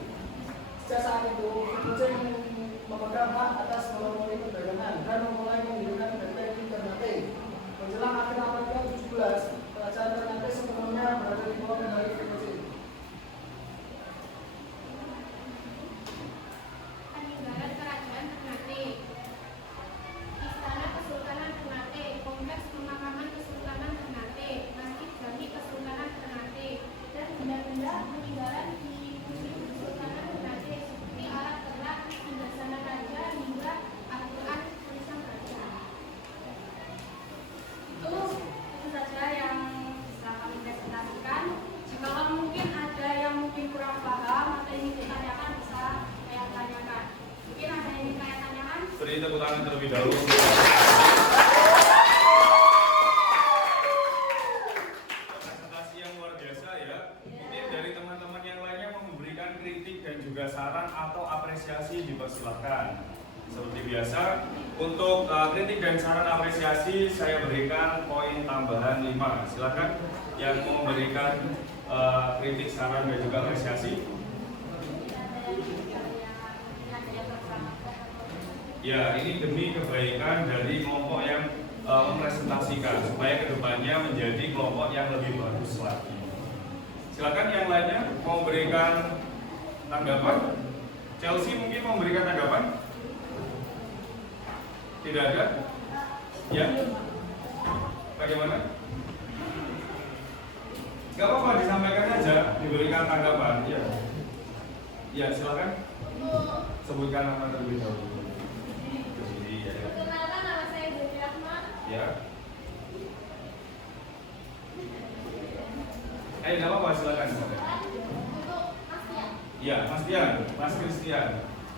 Sejak saat itu, Kucing memegang hak atas monopoli perdagangan dan memulai mendirikan benteng di Ternate. Menjelang akhir abad ke-17, Kerajaan Ternate sepenuhnya berada di bawah kendali Kucing. Peninggalan Kerajaan Ternate. Istana Kesultanan Ternate, Kompleks Pemakaman Kesultanan Ternate, Masjid Jami Kesultanan Ternate, dan benda-benda peninggalan di Museum Kesultanan Ternate beri tepuk tangan terlebih dahulu. Presentasi yang luar biasa ya. Mungkin dari teman-teman yang lainnya mau memberikan kritik dan juga saran atau apresiasi dipersilahkan. Seperti biasa, untuk kritik dan saran apresiasi saya berikan poin tambahan 5. Silakan yang mau memberikan kritik, saran dan juga apresiasi. Ya, ini demi kebaikan dari kelompok yang mempresentasikan supaya kedepannya menjadi kelompok yang lebih bagus lagi. Silakan yang lainnya mau memberikan tanggapan. Chelsea mungkin mau memberikan tanggapan? Tidak ada? Ya? Bagaimana? Gak apa-apa, disampaikan aja, diberikan tanggapan. Ya, ya silakan. Sebutkan nama terlebih dahulu. Perkenalkan, nama saya Dewi Rahma. Ya. Gak apa-apa, silakan. Untuk Mas Tian. Ya, Mas Tian, Mas Christian,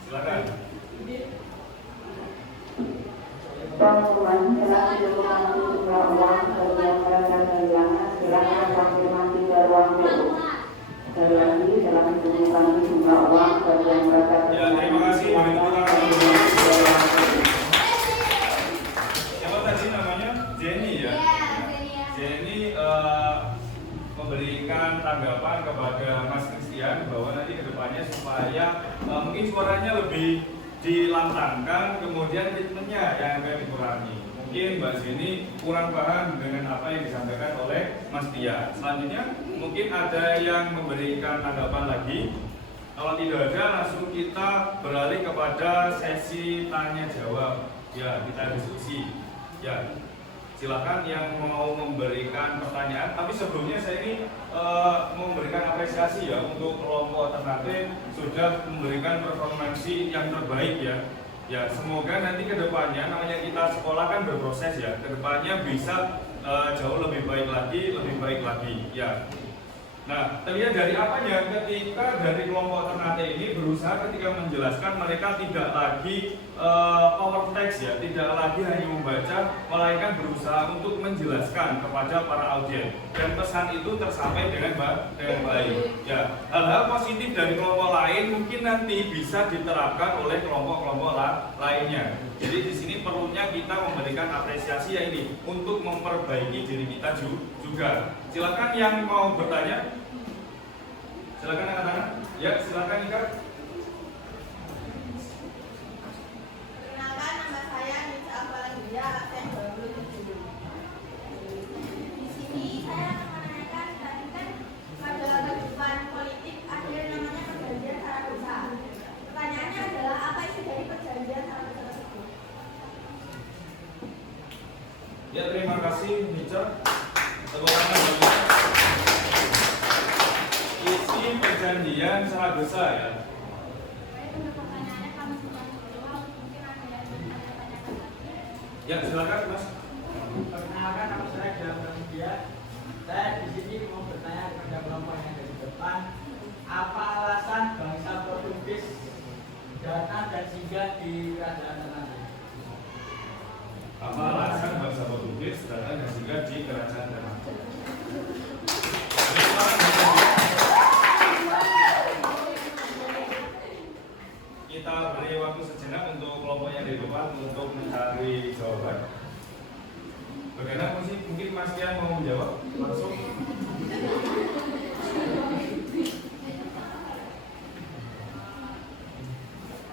silakan. Teman-teman, telah diberikan ruang bagi mereka kehilangan, silakan konfirmasi ke ruang dulu. Sekali lagi, telah diberikan ruang bagi mereka Ya, terima kasih. Siapa tadi namanya? Jenny ya? Jenny memberikan tanggapan kepada Mas Christian bahwa nanti kedepannya supaya mungkin suaranya lebih dilantangkan, kemudian ritmenya yang agak dikurangi. Mungkin Mbak Jenny kurang paham dengan apa yang disampaikan oleh Mas Tia. Selanjutnya mungkin ada yang memberikan tanggapan lagi. Kalau tidak ada, langsung kita beralih kepada sesi tanya jawab. Ya, kita diskusi. Ya, silakan yang mau memberikan pertanyaan. Tapi sebelumnya saya ini memberikan apresiasi ya untuk kelompok alternatif sudah memberikan performansi yang terbaik ya. Ya, semoga nanti kedepannya namanya kita sekolah kan berproses ya. Kedepannya bisa jauh lebih baik lagi. Ya. Nah, terlihat dari apanya ketika dari kelompok alternatif ini berusaha ketika menjelaskan mereka tidak lagi power text ya, tidak lagi hanya membaca, melainkan berusaha untuk menjelaskan kepada para audiens dan pesan itu tersampaikan dengan baik. Ya, hal-hal positif dari kelompok lain mungkin nanti bisa diterapkan oleh kelompok-kelompok lainnya. Jadi di sini perlunya kita memberikan apresiasi ya ini untuk memperbaiki diri kita juga. Silakan yang mau bertanya. Silakan angkat tangan. Ya, silakan Ika. Perkenalkan, nama saya Nisa Afalanggia, absen 27. Di sini saya akan menanyakan, tadi kan pada kehidupan politik ada yang namanya perjanjian Saragossa. Pertanyaannya adalah apa isi dari perjanjian Saragossa tersebut? Ya, terima kasih Nica. Tepuk tangan bagi isi perjanjian Saragossa ya. Pertanyaannya kami cuma jawab, mungkin ada yang bertanya-tanya. Ya, silakan Mas. Perkenalkan, nama saya Jamal Media. Saya di sini mau bertanya kepada kelompok yang ada di depan, apa alasan bangsa Portugis datang dan singgah di kerajaan Ternate? Apa alasan bangsa Portugis datang dan singgah di kerajaan Ternate? Kita beri waktu sejenak untuk kelompok yang di depan untuk mencari jawaban. Bagaimana mungkin Mas Tian mau menjawab langsung?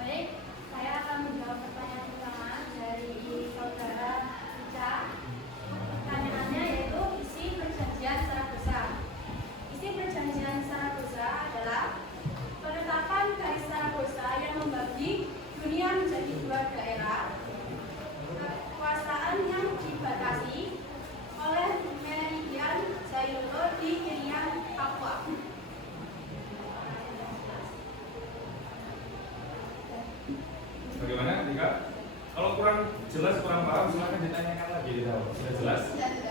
Baik, saya akan menjawab pertanyaan pertama dari saudara Ica. Pertanyaannya yaitu isi perjanjian Saragossa. Isi perjanjian Saragossa adalah penetapan garis Saragossa yang membagi dunia menjadi dua daerah, kekuasaan yang dibatasi oleh meridian Jailolo di Irian, Papua. Bagaimana, Dika? Kalau kurang jelas, kurang paham, silakan ditanyakan lagi. Sudah jelas?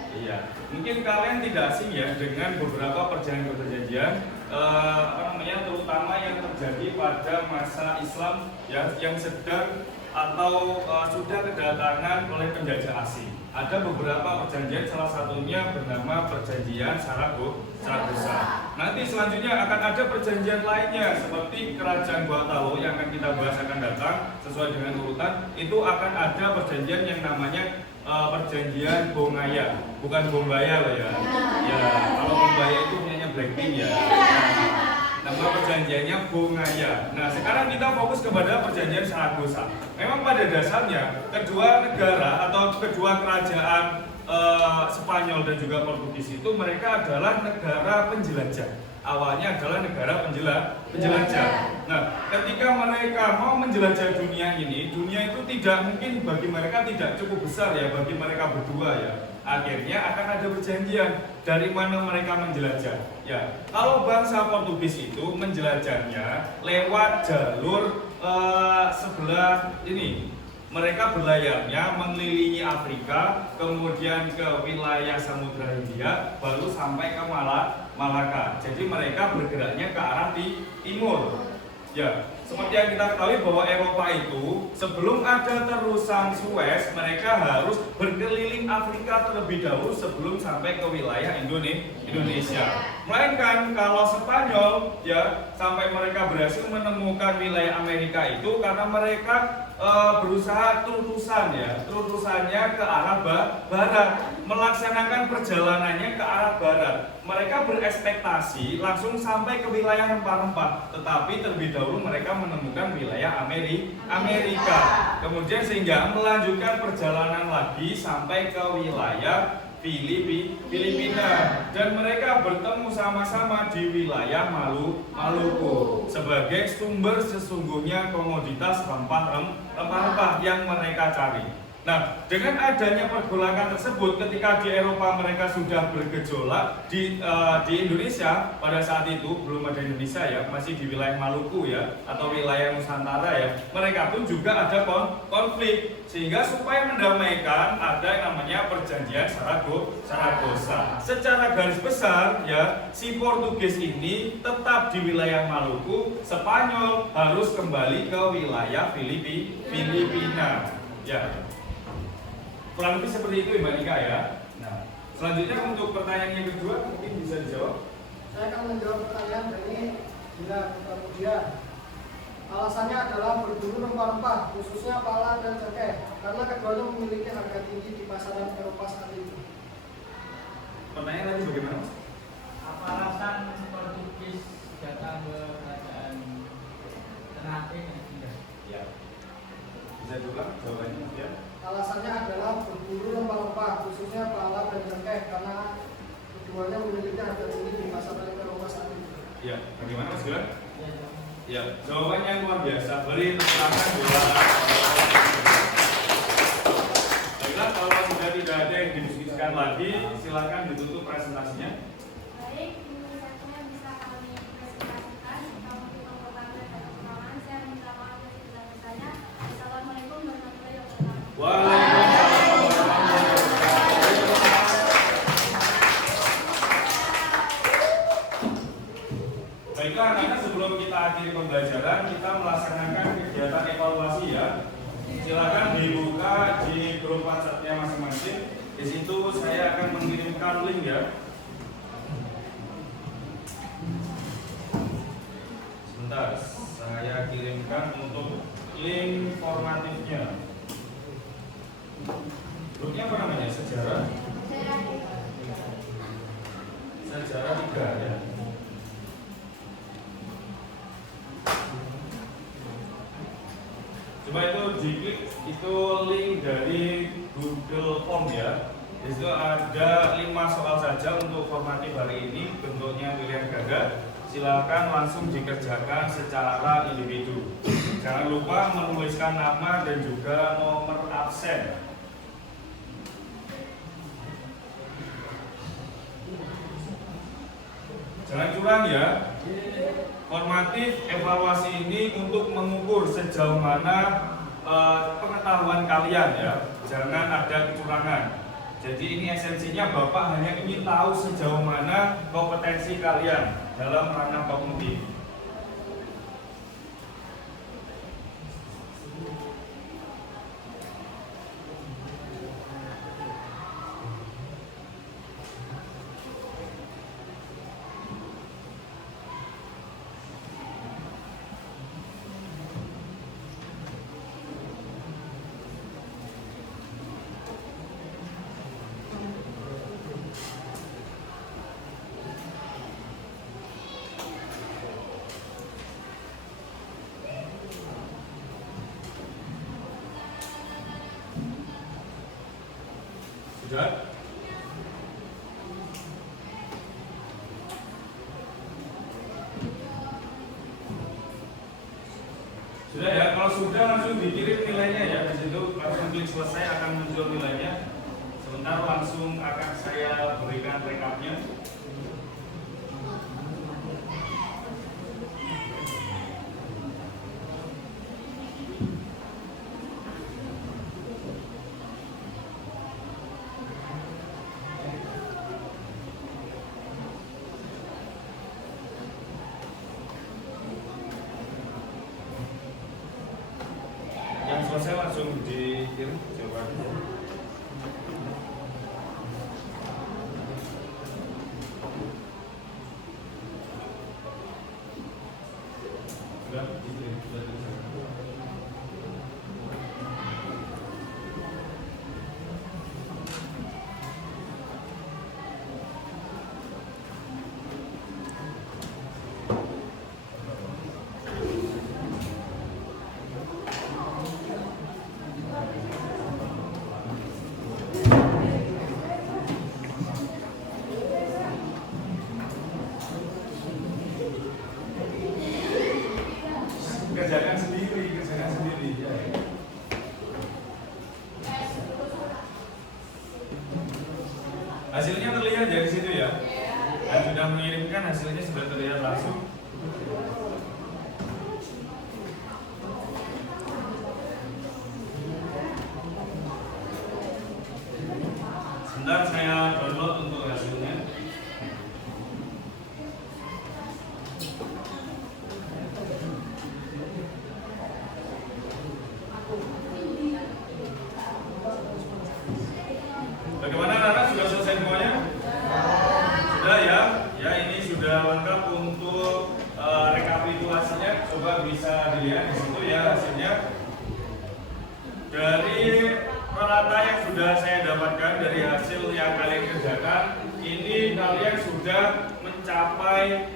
Iya. Mungkin kalian tidak asing ya dengan beberapa perjanjian terutama yang terjadi pada masa Islam ya, yang sedang atau sudah kedatangan oleh penjajah asing. Ada beberapa perjanjian, salah satunya bernama Perjanjian Saragossa. Nanti selanjutnya akan ada perjanjian lainnya seperti Kerajaan Guatalo yang akan kita bahas akan datang sesuai dengan urutan. Itu akan ada perjanjian yang namanya Perjanjian Bongaya, bukan Bombaya loh ya. Ya, kalau Bombaya itu punyanya Blackpink ya. Nama perjanjiannya Bongaya. Nah, sekarang kita fokus kepada Perjanjian Saragossa. Memang pada dasarnya kedua negara atau kedua kerajaan Spanyol dan juga Portugis itu mereka adalah negara penjelajah. Awalnya adalah negara penjelajah. Nah, ketika mereka mau menjelajah dunia ini, dunia itu tidak mungkin bagi mereka tidak cukup besar ya bagi mereka berdua ya. Akhirnya akan ada perjanjian dari mana mereka menjelajah. Ya, kalau bangsa Portugis itu menjelajahnya lewat jalur sebelah ini. Mereka berlayarnya mengelilingi Afrika, kemudian ke wilayah Samudra Hindia, baru sampai ke Malaka. Jadi mereka bergeraknya ke arah timur. Ya, seperti yang kita ketahui bahwa Eropa itu sebelum ada terusan Suez, mereka harus berkeliling Afrika terlebih dahulu sebelum sampai ke wilayah Indonesia. Melainkan kalau Spanyol ya sampai mereka berhasil menemukan wilayah Amerika itu karena mereka berusaha terusannya ke arah barat, melaksanakan perjalanannya ke arah barat. Mereka berekspektasi langsung sampai ke wilayah rempah-rempah, tetapi terlebih dahulu mereka menemukan wilayah Amerika. Kemudian sehingga melanjutkan perjalanan lagi sampai ke wilayah Filipina, dan mereka bertemu sama-sama di wilayah Maluku sebagai sumber sesungguhnya komoditas rempah-rempah yang mereka cari. Nah, dengan adanya pergolakan tersebut, ketika di Eropa mereka sudah bergejolak di Indonesia pada saat itu belum ada Indonesia ya, masih di wilayah Maluku ya atau wilayah Nusantara ya. Mereka pun juga ada konflik, sehingga supaya mendamaikan ada yang namanya Perjanjian Saragossa. Secara garis besar ya, si Portugis ini tetap di wilayah Maluku, Spanyol harus kembali ke wilayah Filipina. Ya. Kurang lebih seperti itu Mbak Nika ya. Nah, selanjutnya untuk pertanyaan yang kedua mungkin bisa dijawab. Saya akan menjawab pertanyaan dari Dina Kemudian. Alasannya adalah berburu rempah-rempah, khususnya pala dan cengkeh, karena keduanya memiliki harga tinggi di pasaran Eropa saat itu. Pertanyaan tadi bagaimana? Apa alasan Portugis datang ke kerajaan Ternate? Ya. Bisa juga jawabannya ya. Alasannya adalah berburu rempah-rempah, khususnya pala dan cengkeh, karena keduanya memiliki harga tinggi di pasaran Eropa saat itu. Ya, bagaimana Mas Gilang? Ya, jawabannya luar biasa. Beri tepuk tangan buat. Baiklah, kalau sudah tidak ada yang didiskusikan lagi, silakan ditutup presentasinya. Baik, ini saatnya bisa kami presentasikan. Kalau untuk pertanyaan dan pertanyaan, saya minta maaf sebesar-besarnya. Assalamualaikum warahmatullahi wabarakatuh. Waalaikumsalam. Baiklah, anak-anak, sebelum kita akhiri pembelajaran, kita melaksanakan kegiatan evaluasi ya. Silakan dibuka di grup WhatsApp-nya masing-masing. Di situ saya akan mengirimkan link ya. Sebentar, saya kirimkan untuk link formatifnya. Grupnya apa namanya? Sejarah 3 ya. Coba itu diklik, itu link dari Google Form ya. Di situ ada 5 soal saja untuk formatif hari ini, bentuknya pilihan ganda. Silakan langsung dikerjakan secara individu. Jangan lupa menuliskan nama dan juga nomor absen. Jangan curang ya. Formatif evaluasi ini untuk mengukur sejauh mana pengetahuan kalian ya. Jangan ada kecurangan. Jadi ini esensinya Bapak hanya ingin tahu sejauh mana kompetensi kalian. dalam ranah kognitif. Sudah? Sudah ya, kalau sudah langsung dikirim nilainya ya. Di situ langsung klik selesai akan muncul nilainya. Sebentar langsung akan saya berikan rekapnya. Yang selesai langsung dikirim jawabannya. Sudah dikirim, sudah dikirim. Kerjakan sendiri ya. Hasilnya terlihat dari situ ya. Yang sudah mengirimkan hasilnya sudah terlihat langsung. Sebentar saya download untuk hasilnya. Bagaimana anak-anak, sudah selesai semuanya? Sudah ya? Ya, ini sudah lengkap untuk rekapitulasinya. Coba bisa dilihat di situ ya hasilnya. Dari rata yang sudah saya dapatkan dari hasil yang kalian kerjakan, ini kalian sudah mencapai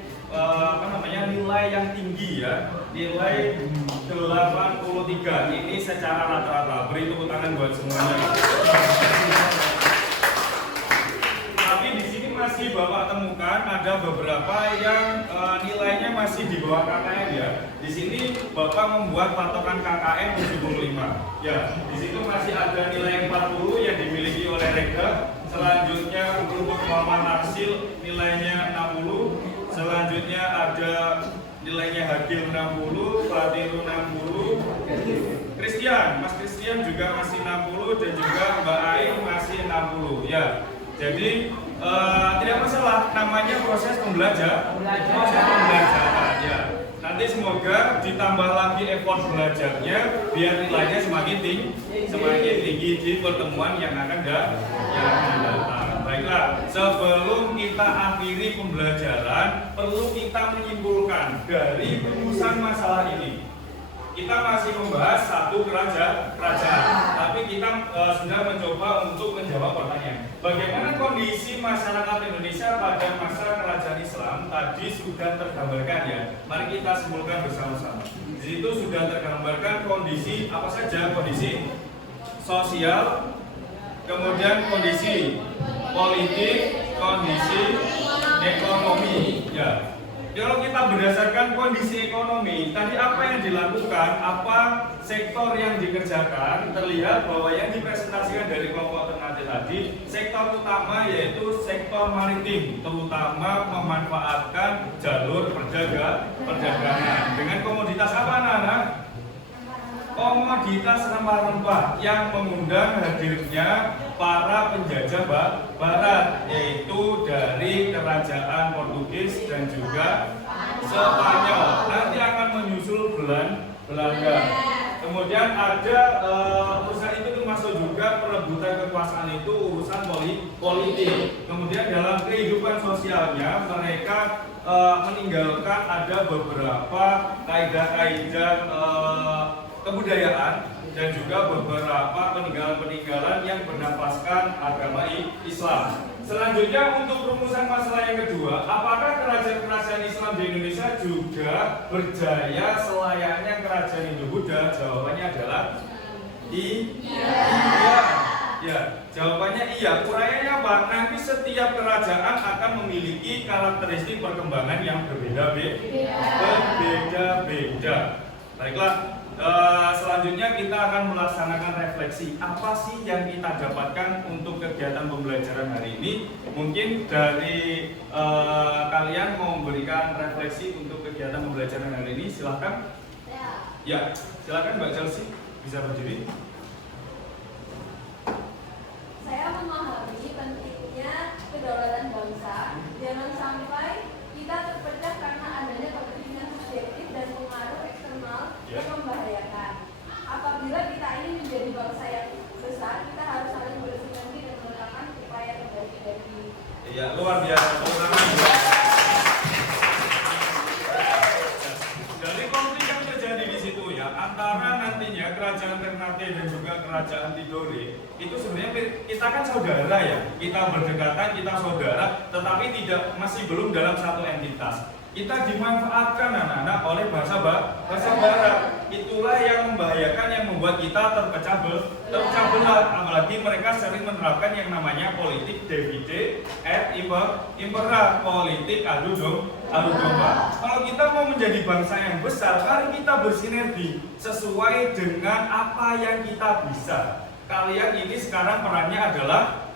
nilai yang tinggi ya, nilai 83. Ini secara rata-rata. Beri tepuk tangan buat semuanya. Tapi di sini masih Bapak temukan ada beberapa yang nilainya masih di bawah KKM ya. Di sini Bapak membuat patokan KKM 75. Ya, di situ masih ada nilai 40 yang dimiliki oleh Rega. Selanjutnya untuk Muhammad Arsil nilainya 60. Selanjutnya ada nilainya Hagil 60, Platiru 60, Christian, Mas Christian juga masih 60 dan juga Mbak Ain masih 60 ya. Jadi tidak masalah, namanya proses pembelajaran. Proses pembelajaran ya. Nanti semoga ditambah lagi effort belajarnya biar nilainya semakin tinggi di pertemuan yang akan datang. Baiklah, sebelum kita akhiri pembelajaran, perlu kita menyimpulkan dari rumusan masalah ini. Kita masih membahas satu kerajaan, tapi kita sudah mencoba untuk menjawab pertanyaan. Bagaimana kondisi masyarakat Indonesia pada masa kerajaan Islam tadi sudah tergambarkan ya. Mari kita simpulkan bersama-sama. Di situ sudah tergambarkan kondisi apa saja, kondisi sosial, kemudian kondisi politik, kondisi ekonomi ya. Kalau kita berdasarkan kondisi ekonomi, tadi apa yang dilakukan, apa sektor yang dikerjakan, terlihat bahwa yang dipresentasikan dari kelompok alternatif tadi, sektor utama yaitu sektor maritim, terutama memanfaatkan jalur perdagangan dengan komoditas apa anak-anak? Komoditas rempah-rempah yang mengundang hadirnya para penjajah Barat, yaitu dari kerajaan Portugis dan juga Spanyol. Nanti akan menyusul Belanda. Kemudian ada urusan itu termasuk juga perebutan kekuasaan itu urusan politik. Kemudian dalam kehidupan sosialnya mereka meninggalkan ada beberapa kaidah-kaidah kebudayaan dan juga beberapa peninggalan-peninggalan yang bernafaskan agama Islam. Selanjutnya untuk rumusan masalah yang kedua, apakah kerajaan-kerajaan Islam di Indonesia juga berjaya selayaknya kerajaan Hindu-Buddha? Jawabannya adalah iya. Ya, jawabannya iya. Urayanya apa? Nanti setiap kerajaan akan memiliki karakteristik perkembangan yang berbeda-beda. Baiklah. Selanjutnya kita akan melaksanakan refleksi. Apa sih yang kita dapatkan untuk kegiatan pembelajaran hari ini? Mungkin dari kalian mau memberikan refleksi untuk kegiatan pembelajaran hari ini, silahkan. Ya, silahkan Mbak Chelsea, bisa berdiri. Saya memahami pentingnya kedaulatan bangsa. Jangan sampai kita terpecah karena adanya kepentingan subjektif dan pengaruh eksternal yang membahayakan. Apabila kita ingin menjadi bangsa yang besar, kita harus saling bersinergi dan meletakkan upaya terbaik dari diri. Iya, luar biasa. Dari konflik yang terjadi di situ ya, antara nantinya kerajaan Ternate dan juga kerajaan Tidore, itu sebenarnya kita kan saudara ya, kita berdekatan, kita saudara, tetapi masih belum dalam satu entitas. Kita dimanfaatkan anak-anak oleh bangsa Barat. Itulah yang membahayakan, yang membuat kita terpecah belah. Apalagi mereka sering menerapkan yang namanya politik divide et impera, politik adu domba. Kalau kita mau menjadi bangsa yang besar, mari kita bersinergi sesuai dengan apa yang kita bisa. Kalian ini sekarang perannya adalah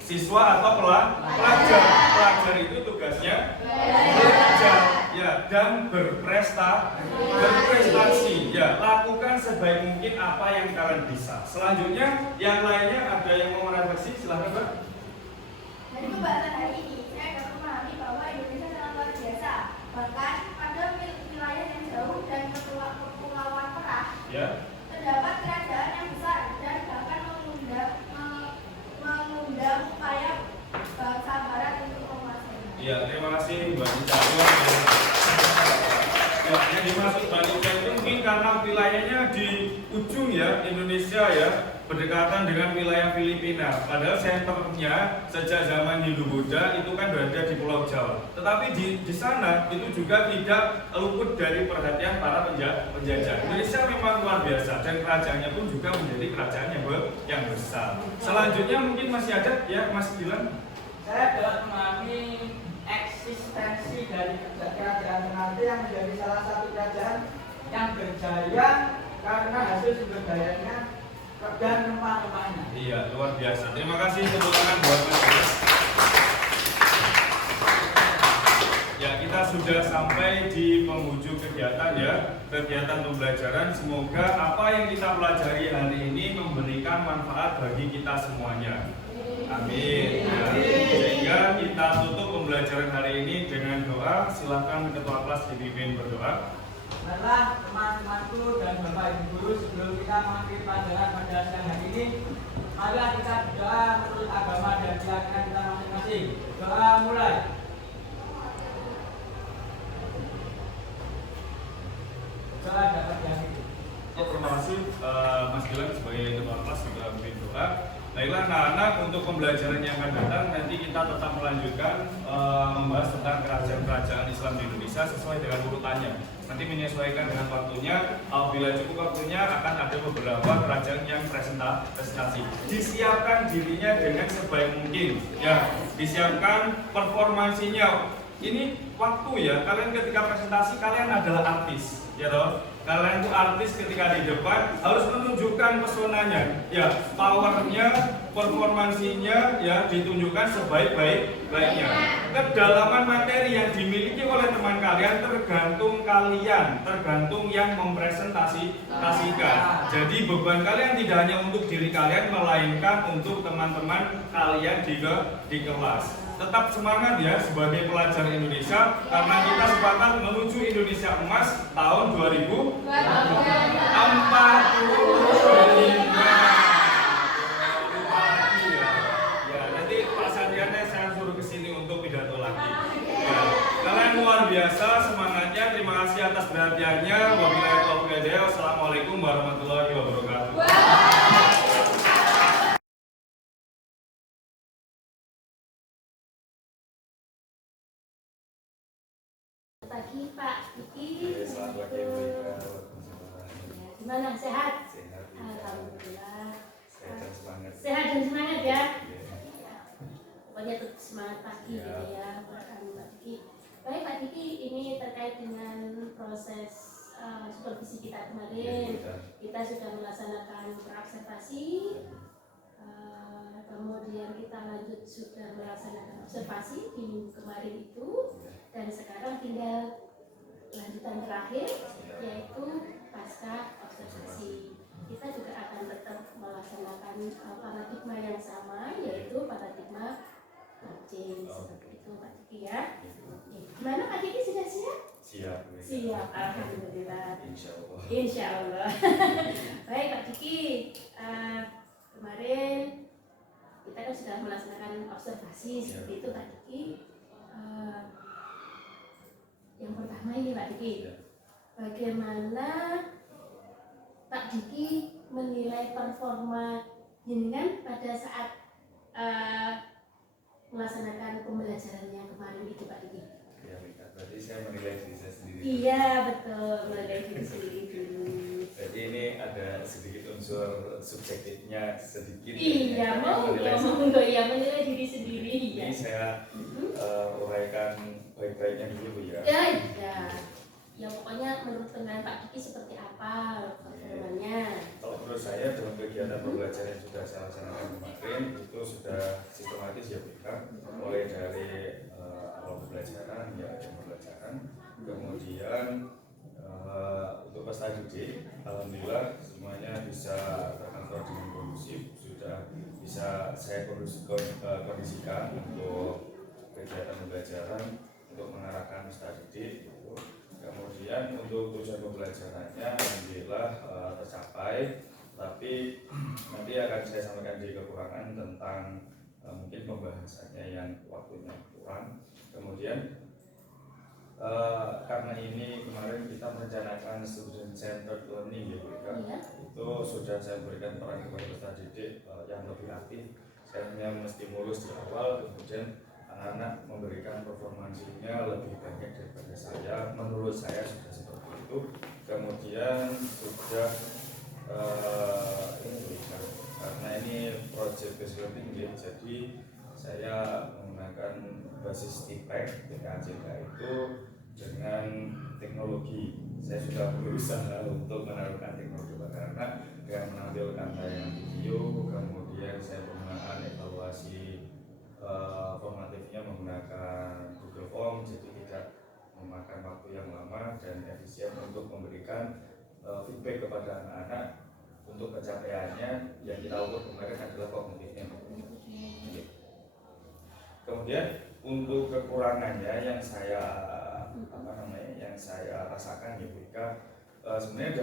siswa atau pelajar. Pelajar itu tugasnya belajar ya dan berprestasi ya, lakukan sebaik mungkin apa yang kalian bisa. Selanjutnya yang lainnya ada yang mau refleksi, silahkan Mbak. Dari pembahasan hari ini saya dapat memahami bahwa Indonesia sangat luar biasa. Bahkan pada wilayah yang jauh dan kepulauan perah terdapat kerajaan yang besar dan bahkan mengundang upaya bangsa Barat untuk menguasai. Iya, terima kasih Mbak Nita. Ya, yang dimaksud Mbak Nita itu mungkin karena wilayahnya di ujung ya Indonesia ya, berdekatan dengan wilayah Filipina. Padahal senternya sejak zaman Hindu-Buddha itu kan berada di Pulau Jawa. Tetapi di sana itu juga tidak luput dari perhatian para penjajah. Indonesia memang luar biasa dan kerajaannya pun juga menjadi kerajaan yang besar. Selanjutnya mungkin masih ada ya Mas Dilan. Saya dapat memahami eksistensi dari kerajaan Ternate yang menjadi salah satu kerajaan yang berjaya karena hasil sumber dayanya dan rempah-rempahnya. Iya, luar biasa. Terima kasih tepuk tangan buat Mas. Ya, kita sudah sampai di penghujung kegiatan ya, kegiatan pembelajaran. Semoga apa yang kita pelajari hari ini memberikan manfaat bagi kita semuanya. Amin. Ya, sehingga kita tutup pembelajaran hari ini dengan doa. Silakan ketua kelas dipimpin berdoa. Marilah teman-temanku dan Bapak Ibu guru, sebelum kita mengakhiri pelajaran pada siang hari ini, marilah kita berdoa menurut agama dan keyakinan kita masing-masing. Doa mulai. Doa dapat diakhiri. Terima kasih Mas Gilang sebagai ketua kelas sudah memberi doa. Baiklah anak-anak, untuk pembelajaran yang akan datang nanti kita tetap melanjutkan membahas tentang kerajaan-kerajaan Islam di Indonesia sesuai dengan urutannya. Nanti menyesuaikan dengan waktunya. Apabila cukup waktunya akan ada beberapa kerajaan yang presentasi. Disiapkan dirinya dengan sebaik mungkin. Ya, disiapkan performansinya. ini waktu ya, kalian ketika presentasi kalian adalah artis, ya toh. Kalian itu artis ketika di depan harus menunjukkan pesonanya, ya, powernya, performansinya, ya, ditunjukkan sebaik-baiknya. Kedalaman materi yang dimiliki oleh teman kalian tergantung kalian, tergantung yang mempresentasikan. Jadi beban kalian tidak hanya untuk diri kalian, melainkan untuk teman-teman kalian di kelas. Tetap semangat ya sebagai pelajar Indonesia, karena kita sepakat menuju Indonesia Emas tahun 2045. Ya, nanti Pak Sandiane saya suruh kesini untuk pidato lagi. Ya, kalian luar biasa semangatnya. Terima kasih atas perhatiannya. Wabillahi taufiq wal hidayah. Wassalamualaikum warahmatullahi wabarakatuh. Pagi Pak Diki. Selamat pagi Mbak. Gimana, sehat? Sehat. Alhamdulillah. Sehat dan semangat. Sehat dan semangat ya. Iya. Pokoknya tetap semangat pagi Ya. gitu ya Pak Diki. Baik Pak Diki, ini terkait dengan proses supervisi kita kemarin. Kita sudah melaksanakan praobservasi. Kemudian kita lanjut sudah melaksanakan observasi di minggu kemarin itu, dan sekarang tinggal lanjutan terakhir yaitu pasca observasi. Kita juga akan tetap melaksanakan paradigma yang sama, yaitu paradigma coaching. Seperti itu Pak Diki ya. Gimana Pak Diki, sudah siap? Siap. Siap, alhamdulillah. Insya Allah. Insya Allah. Baik Pak Diki, kemarin kita kan sudah melaksanakan observasi seperti itu Pak Diki. Yang pertama ini Pak Diki, bagaimana Pak Diki menilai performa jenengan pada saat melaksanakan pembelajaran yang kemarin itu Pak Diki? Ya, berarti saya menilai diri saya sendiri. Iya betul, menilai diri sendiri dulu. Jadi ini ada sedikit unsur subjektifnya sedikit. Iya, mau menilai ya menilai diri sendiri ya. Ini saya uraikan baik-baiknya dulu Bu ya. Ya pokoknya menurut pandangan Pak Diki seperti apa performanya? Kalau menurut saya dalam kegiatan pembelajaran yang sudah saya laksanakan kemarin itu sudah sistematis ya Bu ya. Mulai dari awal pembelajaran ya pembelajaran, kemudian untuk peserta didik, alhamdulillah semuanya bisa terkantor dengan kondusif, sudah bisa saya kondisikan untuk kegiatan pembelajaran untuk mengarahkan peserta didik. Gitu. Kemudian untuk tujuan pembelajarannya alhamdulillah tercapai, tapi nanti akan saya sampaikan di kekurangan tentang mungkin pembahasannya yang waktunya kurang. Kemudian karena ini kemarin kita merencanakan student centered learning ya Bu ya. Itu sudah saya berikan peran kepada peserta didik yang lebih aktif. Saya hanya menstimulus di awal, kemudian anak-anak memberikan performansinya lebih banyak daripada saya. Menurut saya sudah seperti itu. Kemudian sudah ini karena ini project based learning ya, jadi saya menggunakan basis TPEC TKJK itu dengan teknologi. Saya sudah berusaha untuk menaruhkan teknologi karena dengan menampilkan tayangan video, kemudian saya penggunaan evaluasi formatifnya menggunakan Google Form, jadi tidak memakan waktu yang lama dan efisien untuk memberikan feedback kepada anak-anak untuk pencapaiannya. Yang kita ukur kemarin adalah kognitifnya. Kemudian untuk kekurangannya yang saya rasakan ya Bu Ika, sebenarnya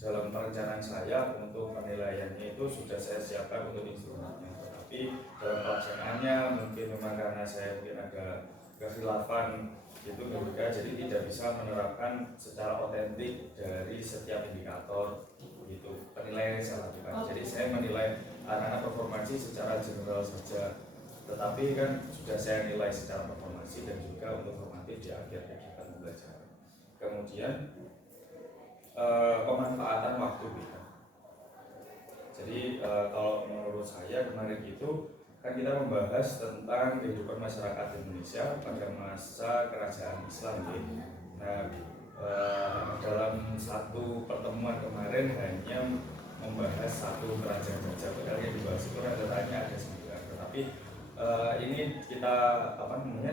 dalam perencanaan saya untuk penilaiannya itu sudah saya siapkan untuk instrumennya, tetapi dalam pelaksanaannya mungkin memang karena saya mungkin ada kekhilafan itu Bu Ika, jadi tidak bisa menerapkan secara otentik dari setiap indikator gitu penilaian yang saya lakukan. Jadi saya menilai anak-anak performansi secara general saja, tetapi kan sudah saya nilai secara performansi dan juga untuk formatif di akhir kegiatan pembelajaran. Kemudian pemanfaatan waktu kita. Jadi kalau menurut saya kemarin itu kan kita membahas tentang kehidupan masyarakat Indonesia pada masa kerajaan Islam ya. Nah, dalam satu pertemuan kemarin hanya membahas satu kerajaan saja, padahal yang dibahas itu rata-ratanya ada 9. Tetapi ini kita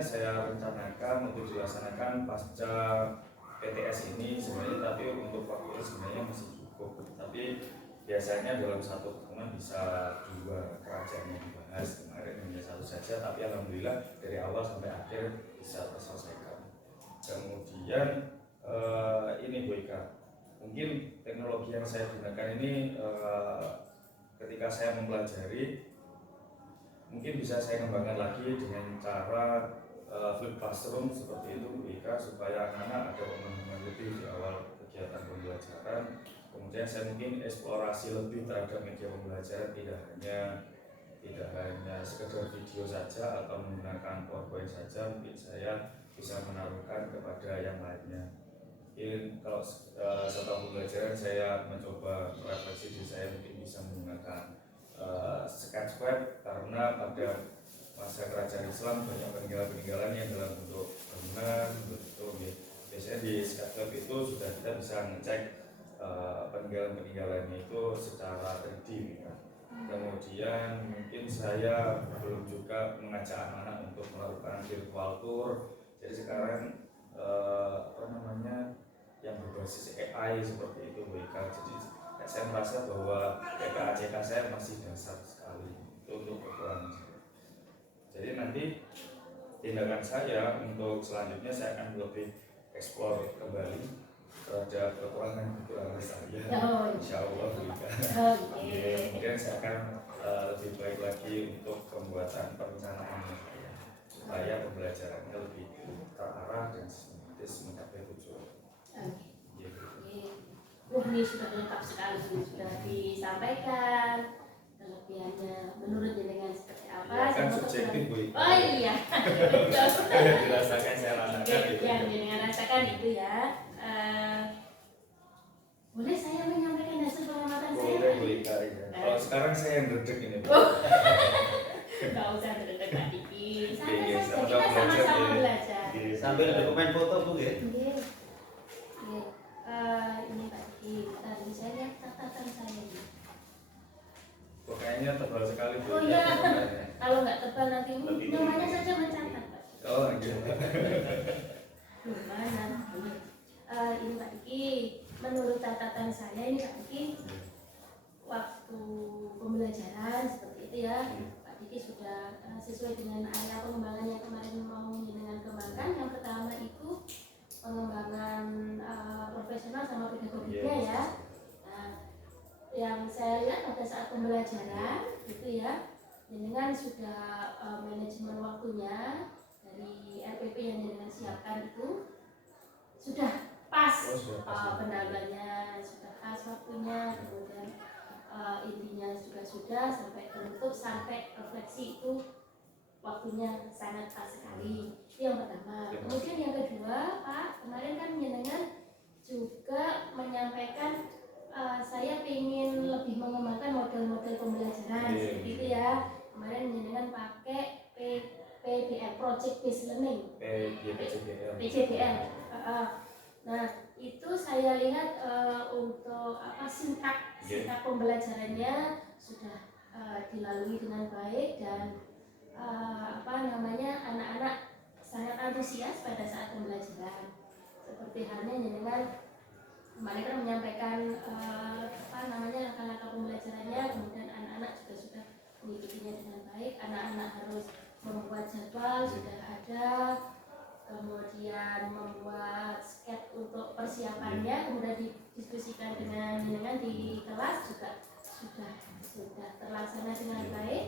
saya rencanakan untuk dilaksanakan pasca PTS ini sebenarnya, tapi untuk waktunya sebenarnya masih cukup. Tapi biasanya dalam satu pertemuan bisa 2 kerajaan yang dibahas, kemarin hanya 1 saja, tapi alhamdulillah dari awal sampai akhir bisa terselesaikan. Kemudian ini Bu Ika, mungkin teknologi yang saya gunakan ini ketika saya mempelajari mungkin bisa saya kembangkan lagi dengan cara flip classroom seperti itu Bu Ika, supaya anak-anak ada pemahaman lebih di awal kegiatan pembelajaran. Kemudian saya mungkin eksplorasi lebih terhadap media pembelajaran, tidak hanya sekedar video saja atau menggunakan PowerPoint saja, mungkin saya bisa menaruhkan kepada yang lainnya. Mungkin kalau setelah pembelajaran saya mencoba refleksi diri saya, mungkin bisa menggunakan sketchpad, karena pada masa kerajaan Islam banyak peninggalan-peninggalan yang dalam bentuk bangunan, bentuk biasanya di sketchpad itu sudah kita bisa ngecek peninggalan-peninggalannya itu secara 3D ya. Kemudian mungkin saya belum juga mengajak anak-anak untuk melakukan virtual tour. Jadi sekarang yang berbasis AI seperti itu Bu Ika. Jadi saya merasa bahwa PKACK saya masih dasar sekali, itu untuk kekurangan saya. Jadi nanti tindakan saya untuk selanjutnya saya akan lebih eksplor kembali terhadap kekurangan saya. Insya Allah Bu Ika. Mungkin saya akan lebih baik lagi untuk pembuatan perencanaan saya, supaya pembelajarannya lebih terarah dan sistematis mencapai tujuan. Ini sudah lengkap sekali, sudah disampaikan kelebihannya menurut jenengan seperti apa. Ya, kan subjektif Bu Ika. Oh iya. Dirasakan, saya rasakan gitu. Yang jenengan rasakan itu ya. Boleh saya menyampaikan hasil pengamatan saya? Boleh Bu Ika ya. Kalau sekarang saya yang dredeg ini Bu. Nggak usah dredeg Pak Diki. Santai Iya, saja, kita sama-sama belajar. Sambil dokumen foto Bu ya. Ini Pak Diki, tadi saya lihat catatan saya ini. Kok kayaknya tebal sekali Bu. Oh iya, kalau nggak tebal nanti namanya saja mencatat Pak. Oh iya. Gimana? Ini Pak Diki, menurut catatan saya ini Pak Diki, waktu pembelajaran seperti itu ya, Pak Diki sudah sesuai dengan area pengembangan yang kemarin mau dengan kembangkan. Yang pertama itu pengembangan profesional sama pedagogika ya. Nah, yang saya lihat pada saat pembelajaran itu ya, dengan sudah manajemen waktunya dari RPP yang dengan siapkan itu sudah pas, pendagannya sudah pas waktunya, kemudian intinya juga sudah sampai terbentuk, sampai refleksi itu waktunya sangat pas sekali. Itu yang pertama. Kemudian yang kedua Pak, kemarin kan jenengan juga menyampaikan saya ingin lebih mengembangkan model-model pembelajaran seperti itu ya. Kemarin jenengan pakai PBL, Project Based Learning, PJBL. Nah itu saya lihat untuk sintak pembelajarannya sudah dilalui dengan baik, dan anak-anak sangat antusias pada saat pembelajaran. Seperti halnya jenengan kemarin kan menyampaikan langkah-langkah pembelajarannya, kemudian anak-anak juga sudah mengikutinya dengan baik. Anak-anak harus membuat jadwal sudah ada, kemudian membuat sketch untuk persiapannya, kemudian didiskusikan dengan di kelas juga sudah terlaksana dengan baik.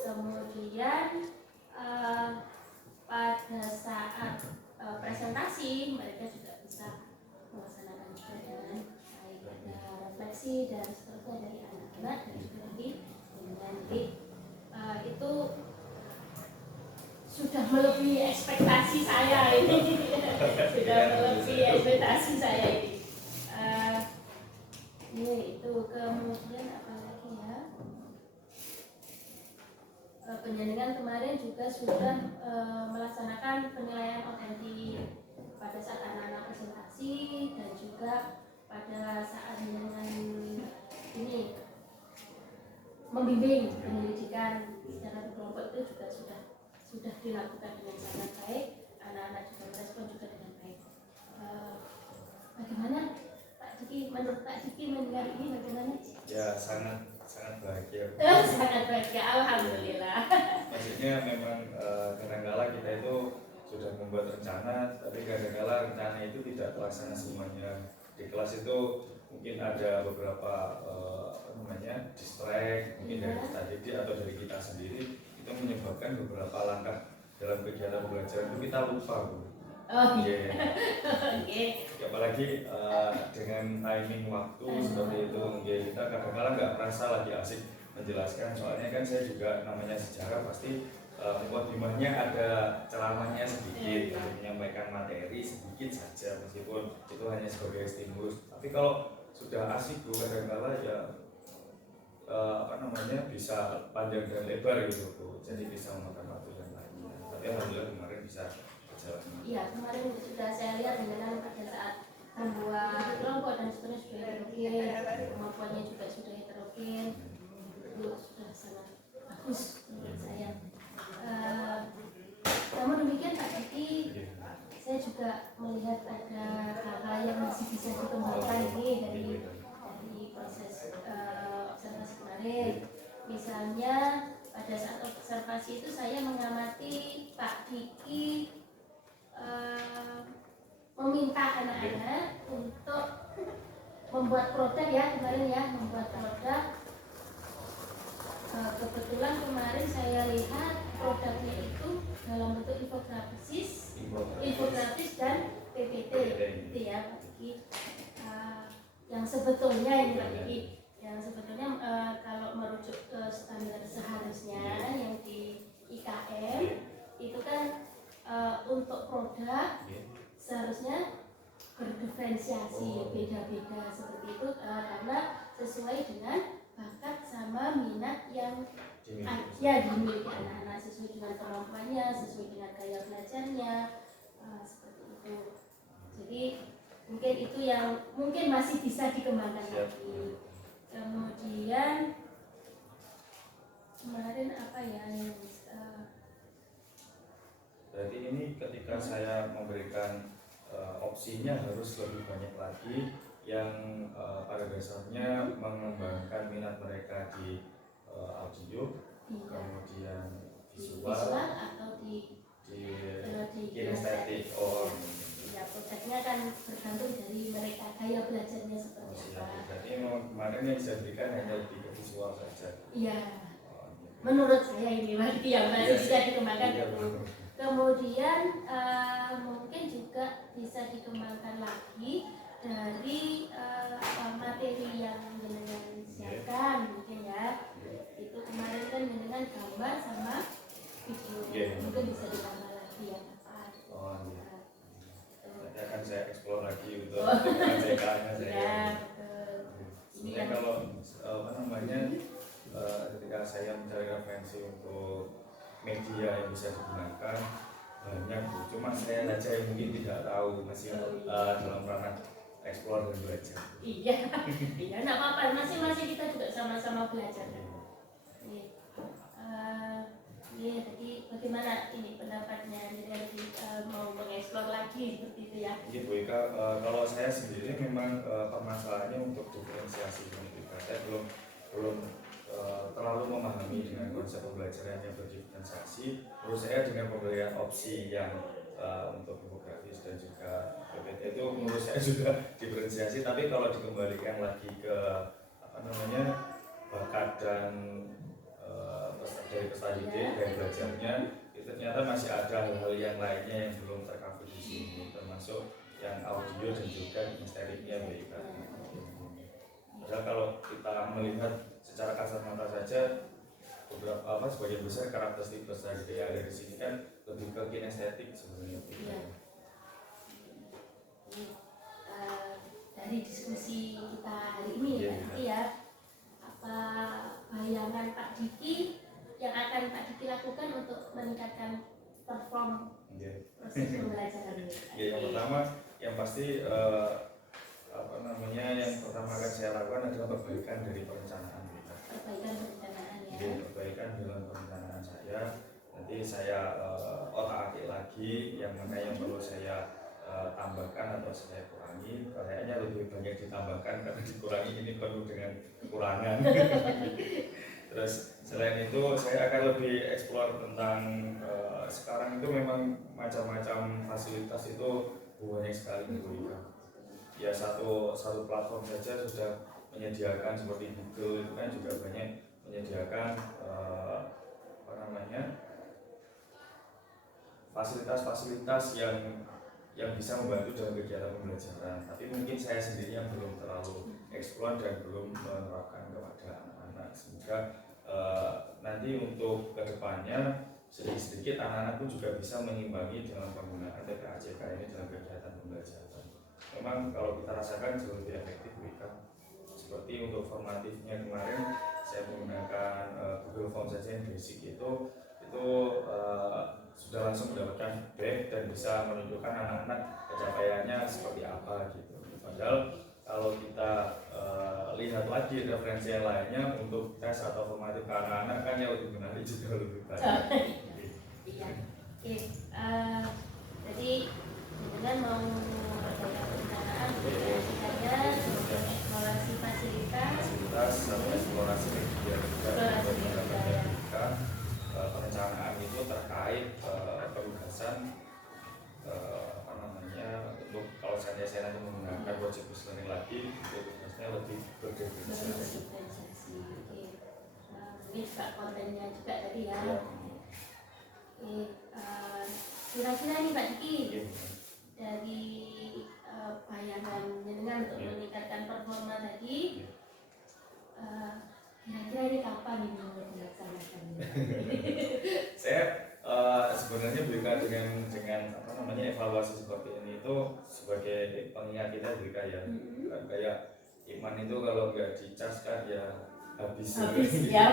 Kemudian pada saat presentasi mereka juga bisa melaksanakan juga dengan baik, ada refleksi dan seterusnya dari anak-anak dan juga nanti itu sudah melebihi ekspektasi saya ini. Sudah melebihi ekspektasi saya ini. Ini itu kemudian apa lagi ya? dengan kemarin juga sudah melaksanakan penilaian otentik pada saat anak-anak presentasi dan juga pada saat dengan ini membimbing penyelidikan secara kelompok itu juga sudah dilakukan dengan sangat baik, anak-anak juga merespon juga dengan baik. Bagaimana Pak Diki, menurut Pak Diki mendengar ini bagaimana? Ya sangat bahagia. Sangat bahagia, alhamdulillah. Maksudnya memang kadang-kala kita itu sudah membuat rencana, tapi kadang-kala rencana itu tidak terlaksana semuanya. Di kelas itu mungkin ada beberapa distract, mungkin dari peserta didik atau dari kita sendiri, itu menyebabkan beberapa langkah dalam kegiatan belajar itu kita lupa, Bu. Oh iya. Oke. Apalagi dengan timing waktu seperti itu, kita kadang-kala nggak merasa lagi asik menjelaskan. Soalnya kan saya juga namanya sejarah pasti mukadimahnya ada ceramahnya sedikit, menyampaikan materi sedikit saja meskipun itu hanya sebagai stimulus. Tapi kalau sudah asik, Bu, kadang-kala ya bisa panjang dan lebar gitu, Bu. Jadi bisa memakan waktu dan lainnya. Tapi alhamdulillah kemarin bisa. Iya, kemarin sudah saya lihat dengan pada saat membuat kelompok dan seterusnya sudah heterogen, kemampuannya juga sudah heterogen, itu sudah sangat bagus menurut saya. Namun demikian Pak Diki, saya juga melihat ada hal-hal yang masih bisa dikembangkan ini dari proses observasi kemarin. Misalnya pada saat observasi itu saya mengamati Pak Diki meminta anak-anak untuk membuat produk ya kemarin ya, membuat produk. Kebetulan kemarin saya lihat produknya itu dalam bentuk infografis dan PPT gitu ya Pak Diki. Yang sebetulnya ini Pak Diki, yang sebetulnya kalau merujuk ke standar seharusnya yang di IKM itu kan untuk produk seharusnya berdiferensiasi beda-beda seperti itu karena sesuai dengan bakat sama minat yang dimiliki anak-anak, sesuai dengan kemampuannya, sesuai dengan gaya belajarnya, seperti itu. Jadi mungkin itu yang mungkin masih bisa dikembangkan lagi. Kemudian kemarin apa ya yang berarti ini ketika saya memberikan opsinya harus lebih banyak lagi yang pada dasarnya mengembangkan minat mereka di audio, kemudian visual atau di kinestetik. Ya, produknya kan bergantung dari mereka gaya belajarnya seperti apa. Berarti kemarin yang saya berikan hanya lebih ke visual saja. Iya. Menurut saya ini yang masih bisa dikembangkan itu. Kemudian mungkin juga bisa dikembangkan lagi dari materi yang dengan siapkan mungkin ya. Itu kemarin kan dengan gambar sama video. Mungkin bisa ditambah lagi ya Pak. Nanti akan saya eksplor lagi untuk MCK-nya saya. Ya, betul. Sebenarnya kalau ketika saya mencari referensi untuk media yang bisa digunakan banyak, cuma saya saja yang mungkin tidak tahu, masih dalam ranah eksplor dan belajar. Iya, nggak apa-apa, masing-masing kita juga sama-sama belajar. Jadi bagaimana ini pendapatnya, jadi mau mengeksplor lagi seperti itu ya? Iya Bu Ika, kalau saya sendiri memang permasalahannya untuk diferensiasi pendidikan. Saya belum terlalu memahami dengan konsep pembelajaran yang berdiferensiasi. Menurut saya dengan pemberian opsi yang untuk infografis dan juga PPT itu menurut saya sudah diferensiasi. Tapi kalau dikembalikan lagi ke bakat dan dari peserta didik dan belajarnya, itu ternyata masih ada hal-hal yang lainnya yang belum tercover di sini, termasuk yang audio dan juga kinestetiknya baik. Padahal kalau kita melihat secara kasat mata saja, beberapa sebagian besar karakteristik peserta didik yang ada di sini kan lebih ke kinestetik sebenarnya. Dari diskusi kita hari ini ya, apa bayangan Pak Diki yang akan Pak Diki lakukan proses pembelajaran. Ya, yang pertama yang pasti yang pertama akan saya lakukan adalah perbaikan dari perencanaan kita. Perbaikan perencanaan ya. Jadi, perbaikan dalam perencanaan saya. Nanti saya otak-atik lagi yang mana yang perlu saya tambahkan atau saya kurangi. Kayaknya lebih banyak ditambahkan karena dikurangi ini penuh dengan kekurangan. Terus selain itu saya akan lebih eksplor tentang sekarang itu memang macam-macam fasilitas itu banyak sekali Bu. Ya satu platform saja sudah menyediakan seperti Google itu kan juga banyak menyediakan fasilitas-fasilitas yang bisa membantu dalam kegiatan pembelajaran. Tapi mungkin saya sendiri yang belum terlalu eksplor dan belum menerapkan kepada anak-anak. Sehingga nanti untuk kedepannya sedikit-sedikit anak-anak pun juga bisa mengimbangi dengan penggunaan TPAJK ini dalam kegiatan pembelajaran. Memang kalau kita rasakan jauh lebih efektif mereka. Seperti untuk formatifnya kemarin saya menggunakan Google Form saja yang basic itu sudah langsung mendapatkan feedback dan bisa menunjukkan anak-anak pencapaiannya seperti apa gitu. Padahal kalau kita lihat lagi referensi yang lainnya untuk tes atau formatif ke anak-anak kan yang lebih menarik juga lebih banyak. Iya. Oke. Jadi dengan mau perbaikan perencanaan, saja eksplorasi fasilitas sama eksplorasi kegiatan perencanaan itu terkait penugasan untuk kalau saya nanti menggunakan project learning lagi untuk tugasnya lebih berdifferensiasi. Mungkin juga kontennya juga tadi ya. Kira-kira nih Pak Diki, dari bayangan jenengan untuk meningkatkan performa tadi, kira-kira ini kapan ini mau dilaksanakan? Saya sebenarnya berkait dengan evaluasi seperti ini itu sebagai pengingat kita juga ya. Kayak iman itu kalau nggak dicas kan ya habis ya.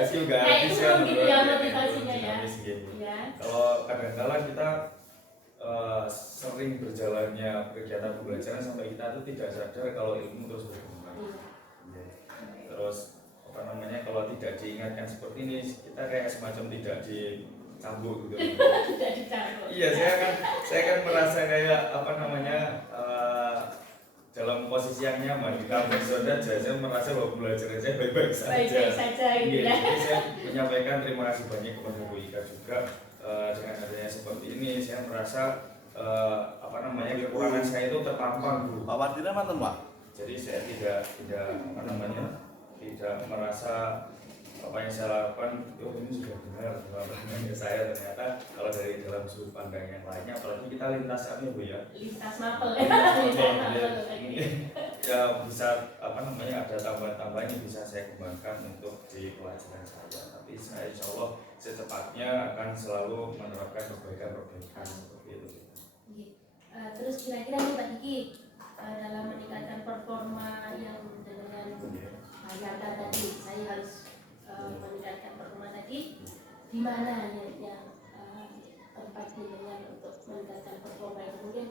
Pasti nggak habis kan gitu ya motivasinya ya. Gitu. Ya. Kalau kadang-kala kita sering berjalannya kegiatan pembelajaran sampai kita tuh tidak sadar kalau ilmu terus berkembang. Terus kalau tidak diingatkan seperti ini kita kayak semacam tidak dicambuk gitu. Tidak dicambuk. Iya, saya kan merasa kayak dalam posisi yang nyaman di kampus zona saya merasa bahwa belajar saya baik-baik saja. Baik-baik saja gitu ya. Jadi saya menyampaikan terima kasih banyak kepada Bu Ika juga dengan adanya seperti ini saya merasa kekurangan saya itu terpampang Bu. Pak Wardina mana Pak? Jadi saya tidak merasa apa yang saya lakukan ini sudah benar bahwa saya ternyata kalau dari dalam sudut pandang yang lainnya apalagi kita lintas Bu ya lintas mapel ya bisa ada tambahan-tambahan yang bisa saya kembangkan untuk di pelajaran saya, tapi saya insya Allah secepatnya akan selalu menerapkan perbaikan seperti itu. Terus kira-kira nih Pak Diki dalam meningkatkan performa yang dengan bayangkan tadi saya harus meningkatkan performa tadi di mana yang tempat dengan untuk meningkatkan performa itu mungkin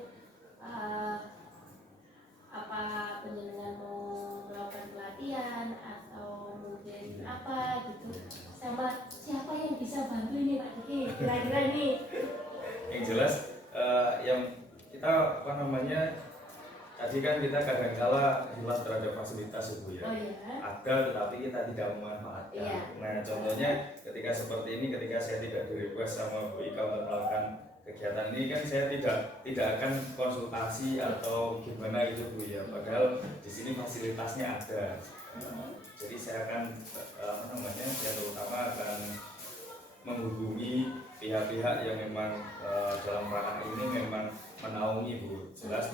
apa penjenengan mau melakukan pelatihan atau mungkin apa gitu sama siapa yang bisa bantu ini Pak Diki kira-kira ini yang jelas yang kita tadi kan kita kadang-kala hilang terhadap fasilitas Bu ya. Oh, iya. Ada tetapi kita tidak memanfaatkan. Iya. Nah contohnya ketika seperti ini, ketika saya tidak di request sama Bu Ika untuk melakukan kegiatan ini kan saya tidak akan konsultasi atau gimana gitu Bu ya. Padahal di sini fasilitasnya ada. Jadi saya akan yang terutama akan menghubungi pihak-pihak yang memang dalam ranah ini memang menaungi Bu. Jelas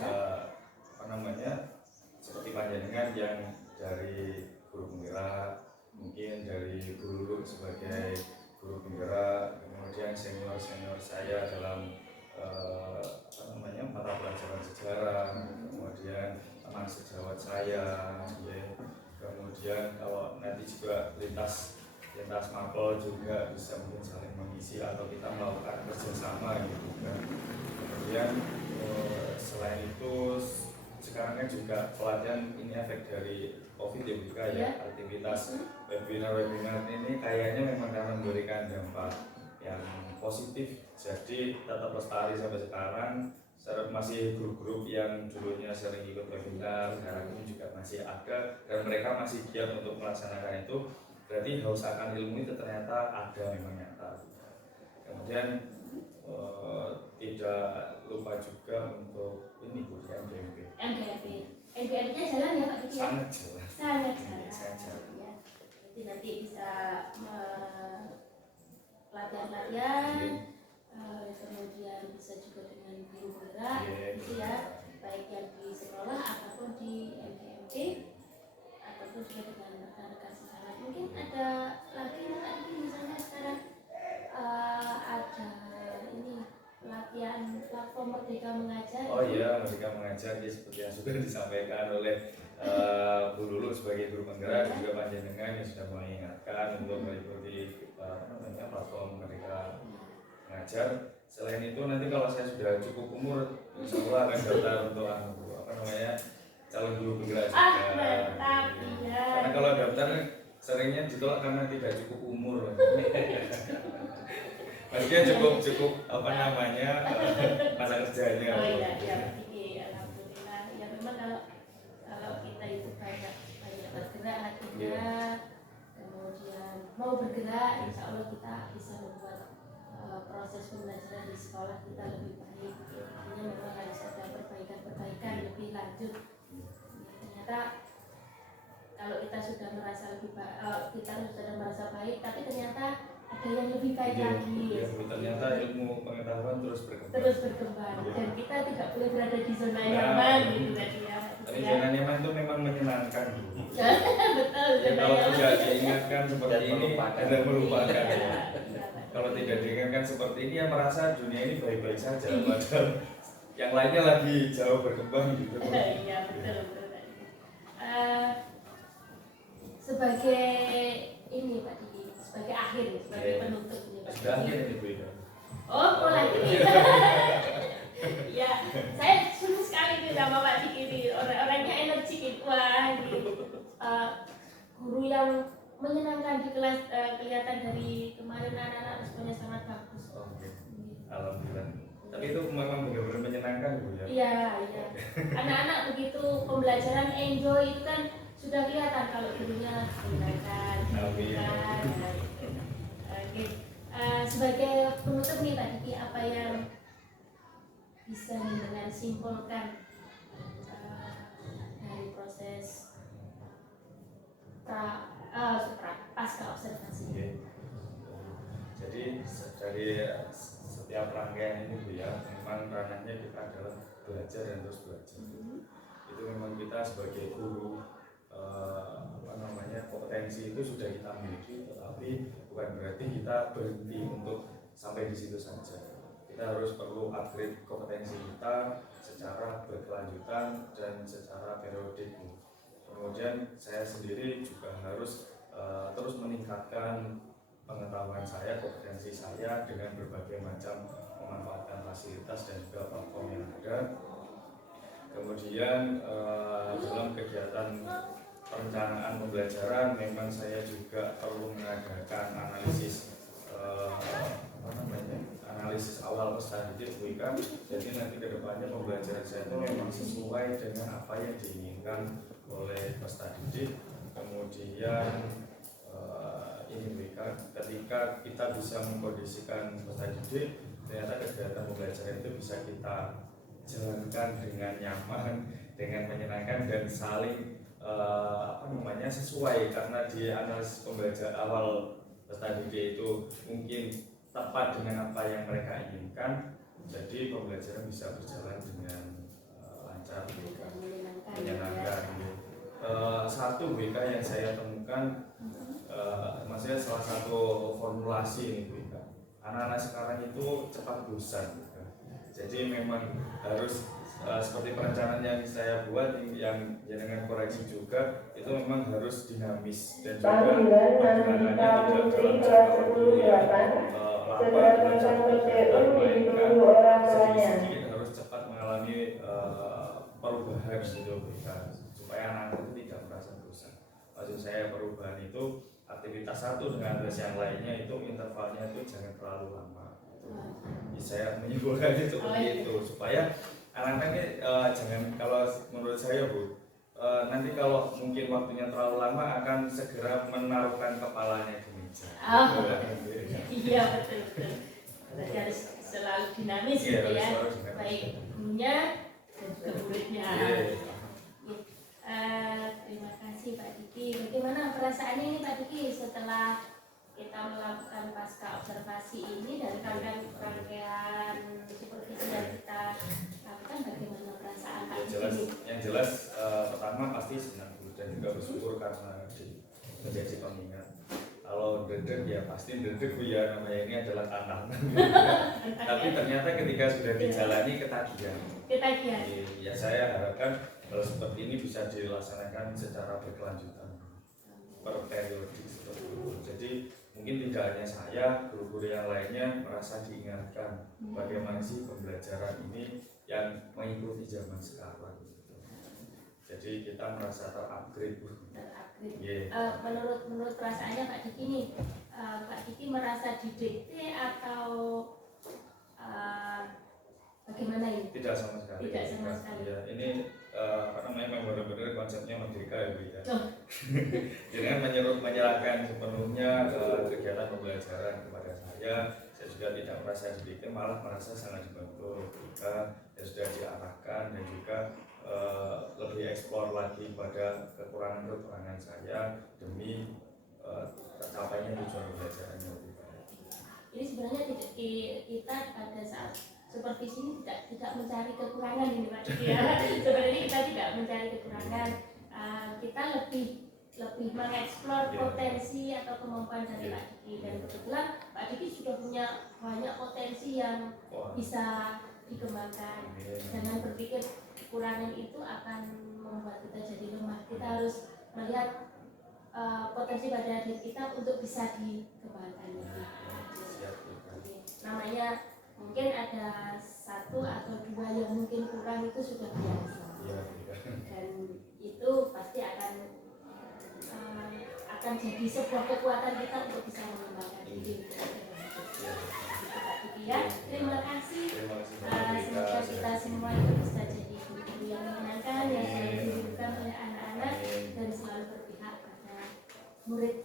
seperti panjenengan yang dari guru penggerak, mungkin dari guru sebagai guru penggerak, kemudian senior saya dalam mata pelajaran sejarah, kemudian teman sejawat saya, kemudian kalau nanti juga lintas lintas mapel juga bisa mungkin saling mengisi atau kita melakukan kerjasama gitu kan. Kemudian selain itu sekarang kan juga pelatihan ini efek dari COVID ya juga ya, aktivitas webinar ini kayaknya memang akan memberikan dampak yang positif, jadi tetap lestari sampai sekarang. Masih grup-grup yang dulunya sering ikut webinar sekarang ini juga masih ada dan mereka masih giat untuk melaksanakan itu, berarti haus akan ilmu itu ternyata ada memang nyata. Kemudian tidak lupa juga untuk ini Bu, MDRP-nya jalan ya Pak Diki ya? Sangat Sangat jalan. jalan ya. Jadi nanti bisa latihan-latihan, kemudian bisa juga dengan guru penggerak gitu ya, baik yang di sekolah ataupun di MGMP ataupun juga dengan rekan-rekan sekolah. Mungkin ada lagi tadi misalnya sekarang ada ini pelatihan platform Merdeka Mengajar. Oh iya, Merdeka Mengajar ya, seperti yang sudah disampaikan oleh Bu Lulu sebagai guru penggerak, juga panjenengan yang sudah mengingatkan untuk mengikuti platform Merdeka Mengajar. Selain itu nanti kalau saya sudah cukup umur, insya Allah akan daftar untuk calon guru penggerak juga. Mantap, iya. Karena kalau daftar seringnya ditolak karena tidak cukup umur. Maksudnya cukup masa kerjanya. Oh iya, alhamdulillah. Ya memang kalau kita itu banyak bergerak hatinya, kemudian mau bergerak, insya Allah kita bisa membuat proses pembelajaran di sekolah kita lebih baik. Artinya memang harus ada perbaikan lebih lanjut. Ternyata kalau kita sudah merasa baik, tapi ternyata ada yang lebih baik lagi. Ya, ternyata ilmu pengetahuan terus berkembang. Dan kita tidak boleh berada di zona nyaman gitu kan ya. Tapi zona nyaman itu memang menyenangkan. Betul. Ya, kalau tidak diingatkan seperti ini, Anda melupakan. Kalau tidak diingatkan seperti ini, ya merasa dunia ini baik-baik saja, padahal yang lainnya lagi jauh berkembang gitu. Iya betul. Sebagai ini Pak Diki, sebagai akhir, sebagai penutup ini Pak Diki. Sudah akhir ini Bu Ida. Oh, lagi nih. Ya, saya senang sekali nih sama Pak Diki ini, orang-orangnya energik. Wah, ini guru yang menyenangkan di kelas, kelihatan dari kemarin anak-anak responnya sangat bagus. Oke. Alhamdulillah. Tapi itu memang benar-benar menyenangkan Bu ya. Iya. Anak-anak begitu pembelajaran enjoy itu kan sudah kelihatan kalau gurunya menyenangkan. Oke. Sebagai penutup nih Pak Diki, apa yang bisa dengan simpulkan dari proses pasca observasi? Jadi dari setiap rangkaian ini Bu ya, memang ranahnya kita adalah belajar dan terus belajar. Itu memang kita sebagai guru kompetensi itu sudah kita miliki, tetapi bukan berarti kita berhenti untuk sampai di situ saja. Kita harus perlu upgrade kompetensi kita secara berkelanjutan dan secara periodik. Kemudian saya sendiri juga harus terus meningkatkan pengetahuan saya, kompetensi saya dengan berbagai macam memanfaatkan fasilitas dan juga platform yang ada. Kemudian dalam kegiatan perencanaan pembelajaran memang saya juga perlu mengadakan analisis analisis awal peserta didik UIK. Jadi nanti kedepannya pembelajaran saya itu memang sesuai dengan apa yang diinginkan oleh peserta didik. Kemudian ini UIK, ketika kita bisa mengkondisikan peserta didik, ternyata kegiatan pembelajaran itu bisa kita jalankan dengan nyaman, dengan menyenangkan dan saling sesuai, karena di analisis pembelajaran awal peserta didik itu mungkin tepat dengan apa yang mereka inginkan, jadi pembelajaran bisa berjalan dengan lancar, menyenangkan. Satu BK yang saya temukan, maksudnya salah satu formulasi ini BK, anak-anak sekarang itu cepat bosan, jadi memang harus seperti perencanaan yang saya buat yang dengan koreksi juga itu memang harus dinamis dan juga pergerakannya tidak dalam jangka waktu yang lama dan cepat, melainkan sedikit-sedikit harus cepat mengalami perubahan gitu supaya anak-anak itu tidak merasa bosan. Maksud saya perubahan itu aktivitas satu dengan tes yang lainnya itu intervalnya itu jangan terlalu lama. Jadi saya menyimpulkannya seperti itu supaya anak-anak ini jangan, kalau menurut saya Bu, nanti kalau mungkin waktunya terlalu lama akan segera menaruhkan kepalanya di meja. Iya betul. Jadi harus selalu dinamis gitu ya, baik gurunya dan juga muridnya. Terima kasih Pak Diki. Bagaimana perasaannya ini Pak Diki setelah kita melakukan pasca observasi ini dari rangkaian supervisi yang kita lakukan, bagaimana perasaan Pak Diki? Yang jelas pertama pasti senang dan juga bersyukur karena menjadi pengingat. Kalau dedek ya pasti dedek Bu ya, namanya ini adalah tantangan. Tapi ternyata ketika sudah dijalani ketagihan. Ya saya harapkan kalau seperti ini bisa dilaksanakan secara berkelanjutan per periode seperti itu. Jadi mungkin tidak hanya saya, guru-guru yang lainnya merasa diingatkan bagaimana sih pembelajaran ini yang mengikuti zaman sekarang. Jadi kita merasa terupgrade. Menurut perasaannya Pak Diki nih, Pak Diki merasa didikte atau bagaimana ini? Tidak sama sekali. Tidak sama sekali. Ya, ini apa namanya memang benar-benar konsepnya merdeka ya Bu ya. Dengan menyerahkan sepenuhnya kegiatan pembelajaran kepada saya juga tidak merasa didikte, malah merasa sangat dibantu ketika sudah diarahkan dan juga lebih eksplor lagi pada kekurangan-kekurangan saya demi tercapainya tujuan pembelajaran yang lebih baik. Ini sebenarnya kita pada saat supervisi ini tidak mencari kekurangan ini Pak Diki ya. Sebenarnya kita tidak mencari kekurangan, kita lebih mengeksplor potensi atau kemampuan dari Pak Diki, dan kebetulan Pak Diki sudah punya banyak potensi yang bisa dikembangkan. Jangan berpikir kekurangan itu akan membuat kita jadi lemah. Kita harus melihat potensi pada diri kita untuk bisa dikembangkan. Namanya mungkin ada satu atau dua yang mungkin kurang itu sudah biasa, dan itu pasti akan jadi sebuah kekuatan kita untuk bisa mengembangkan diri. Ya, terima kasih. Semoga kita semua itu bisa jadi guru yang menyenangkan, yang selalu dibutuhkan oleh anak-anak dan selalu berpihak pada murid.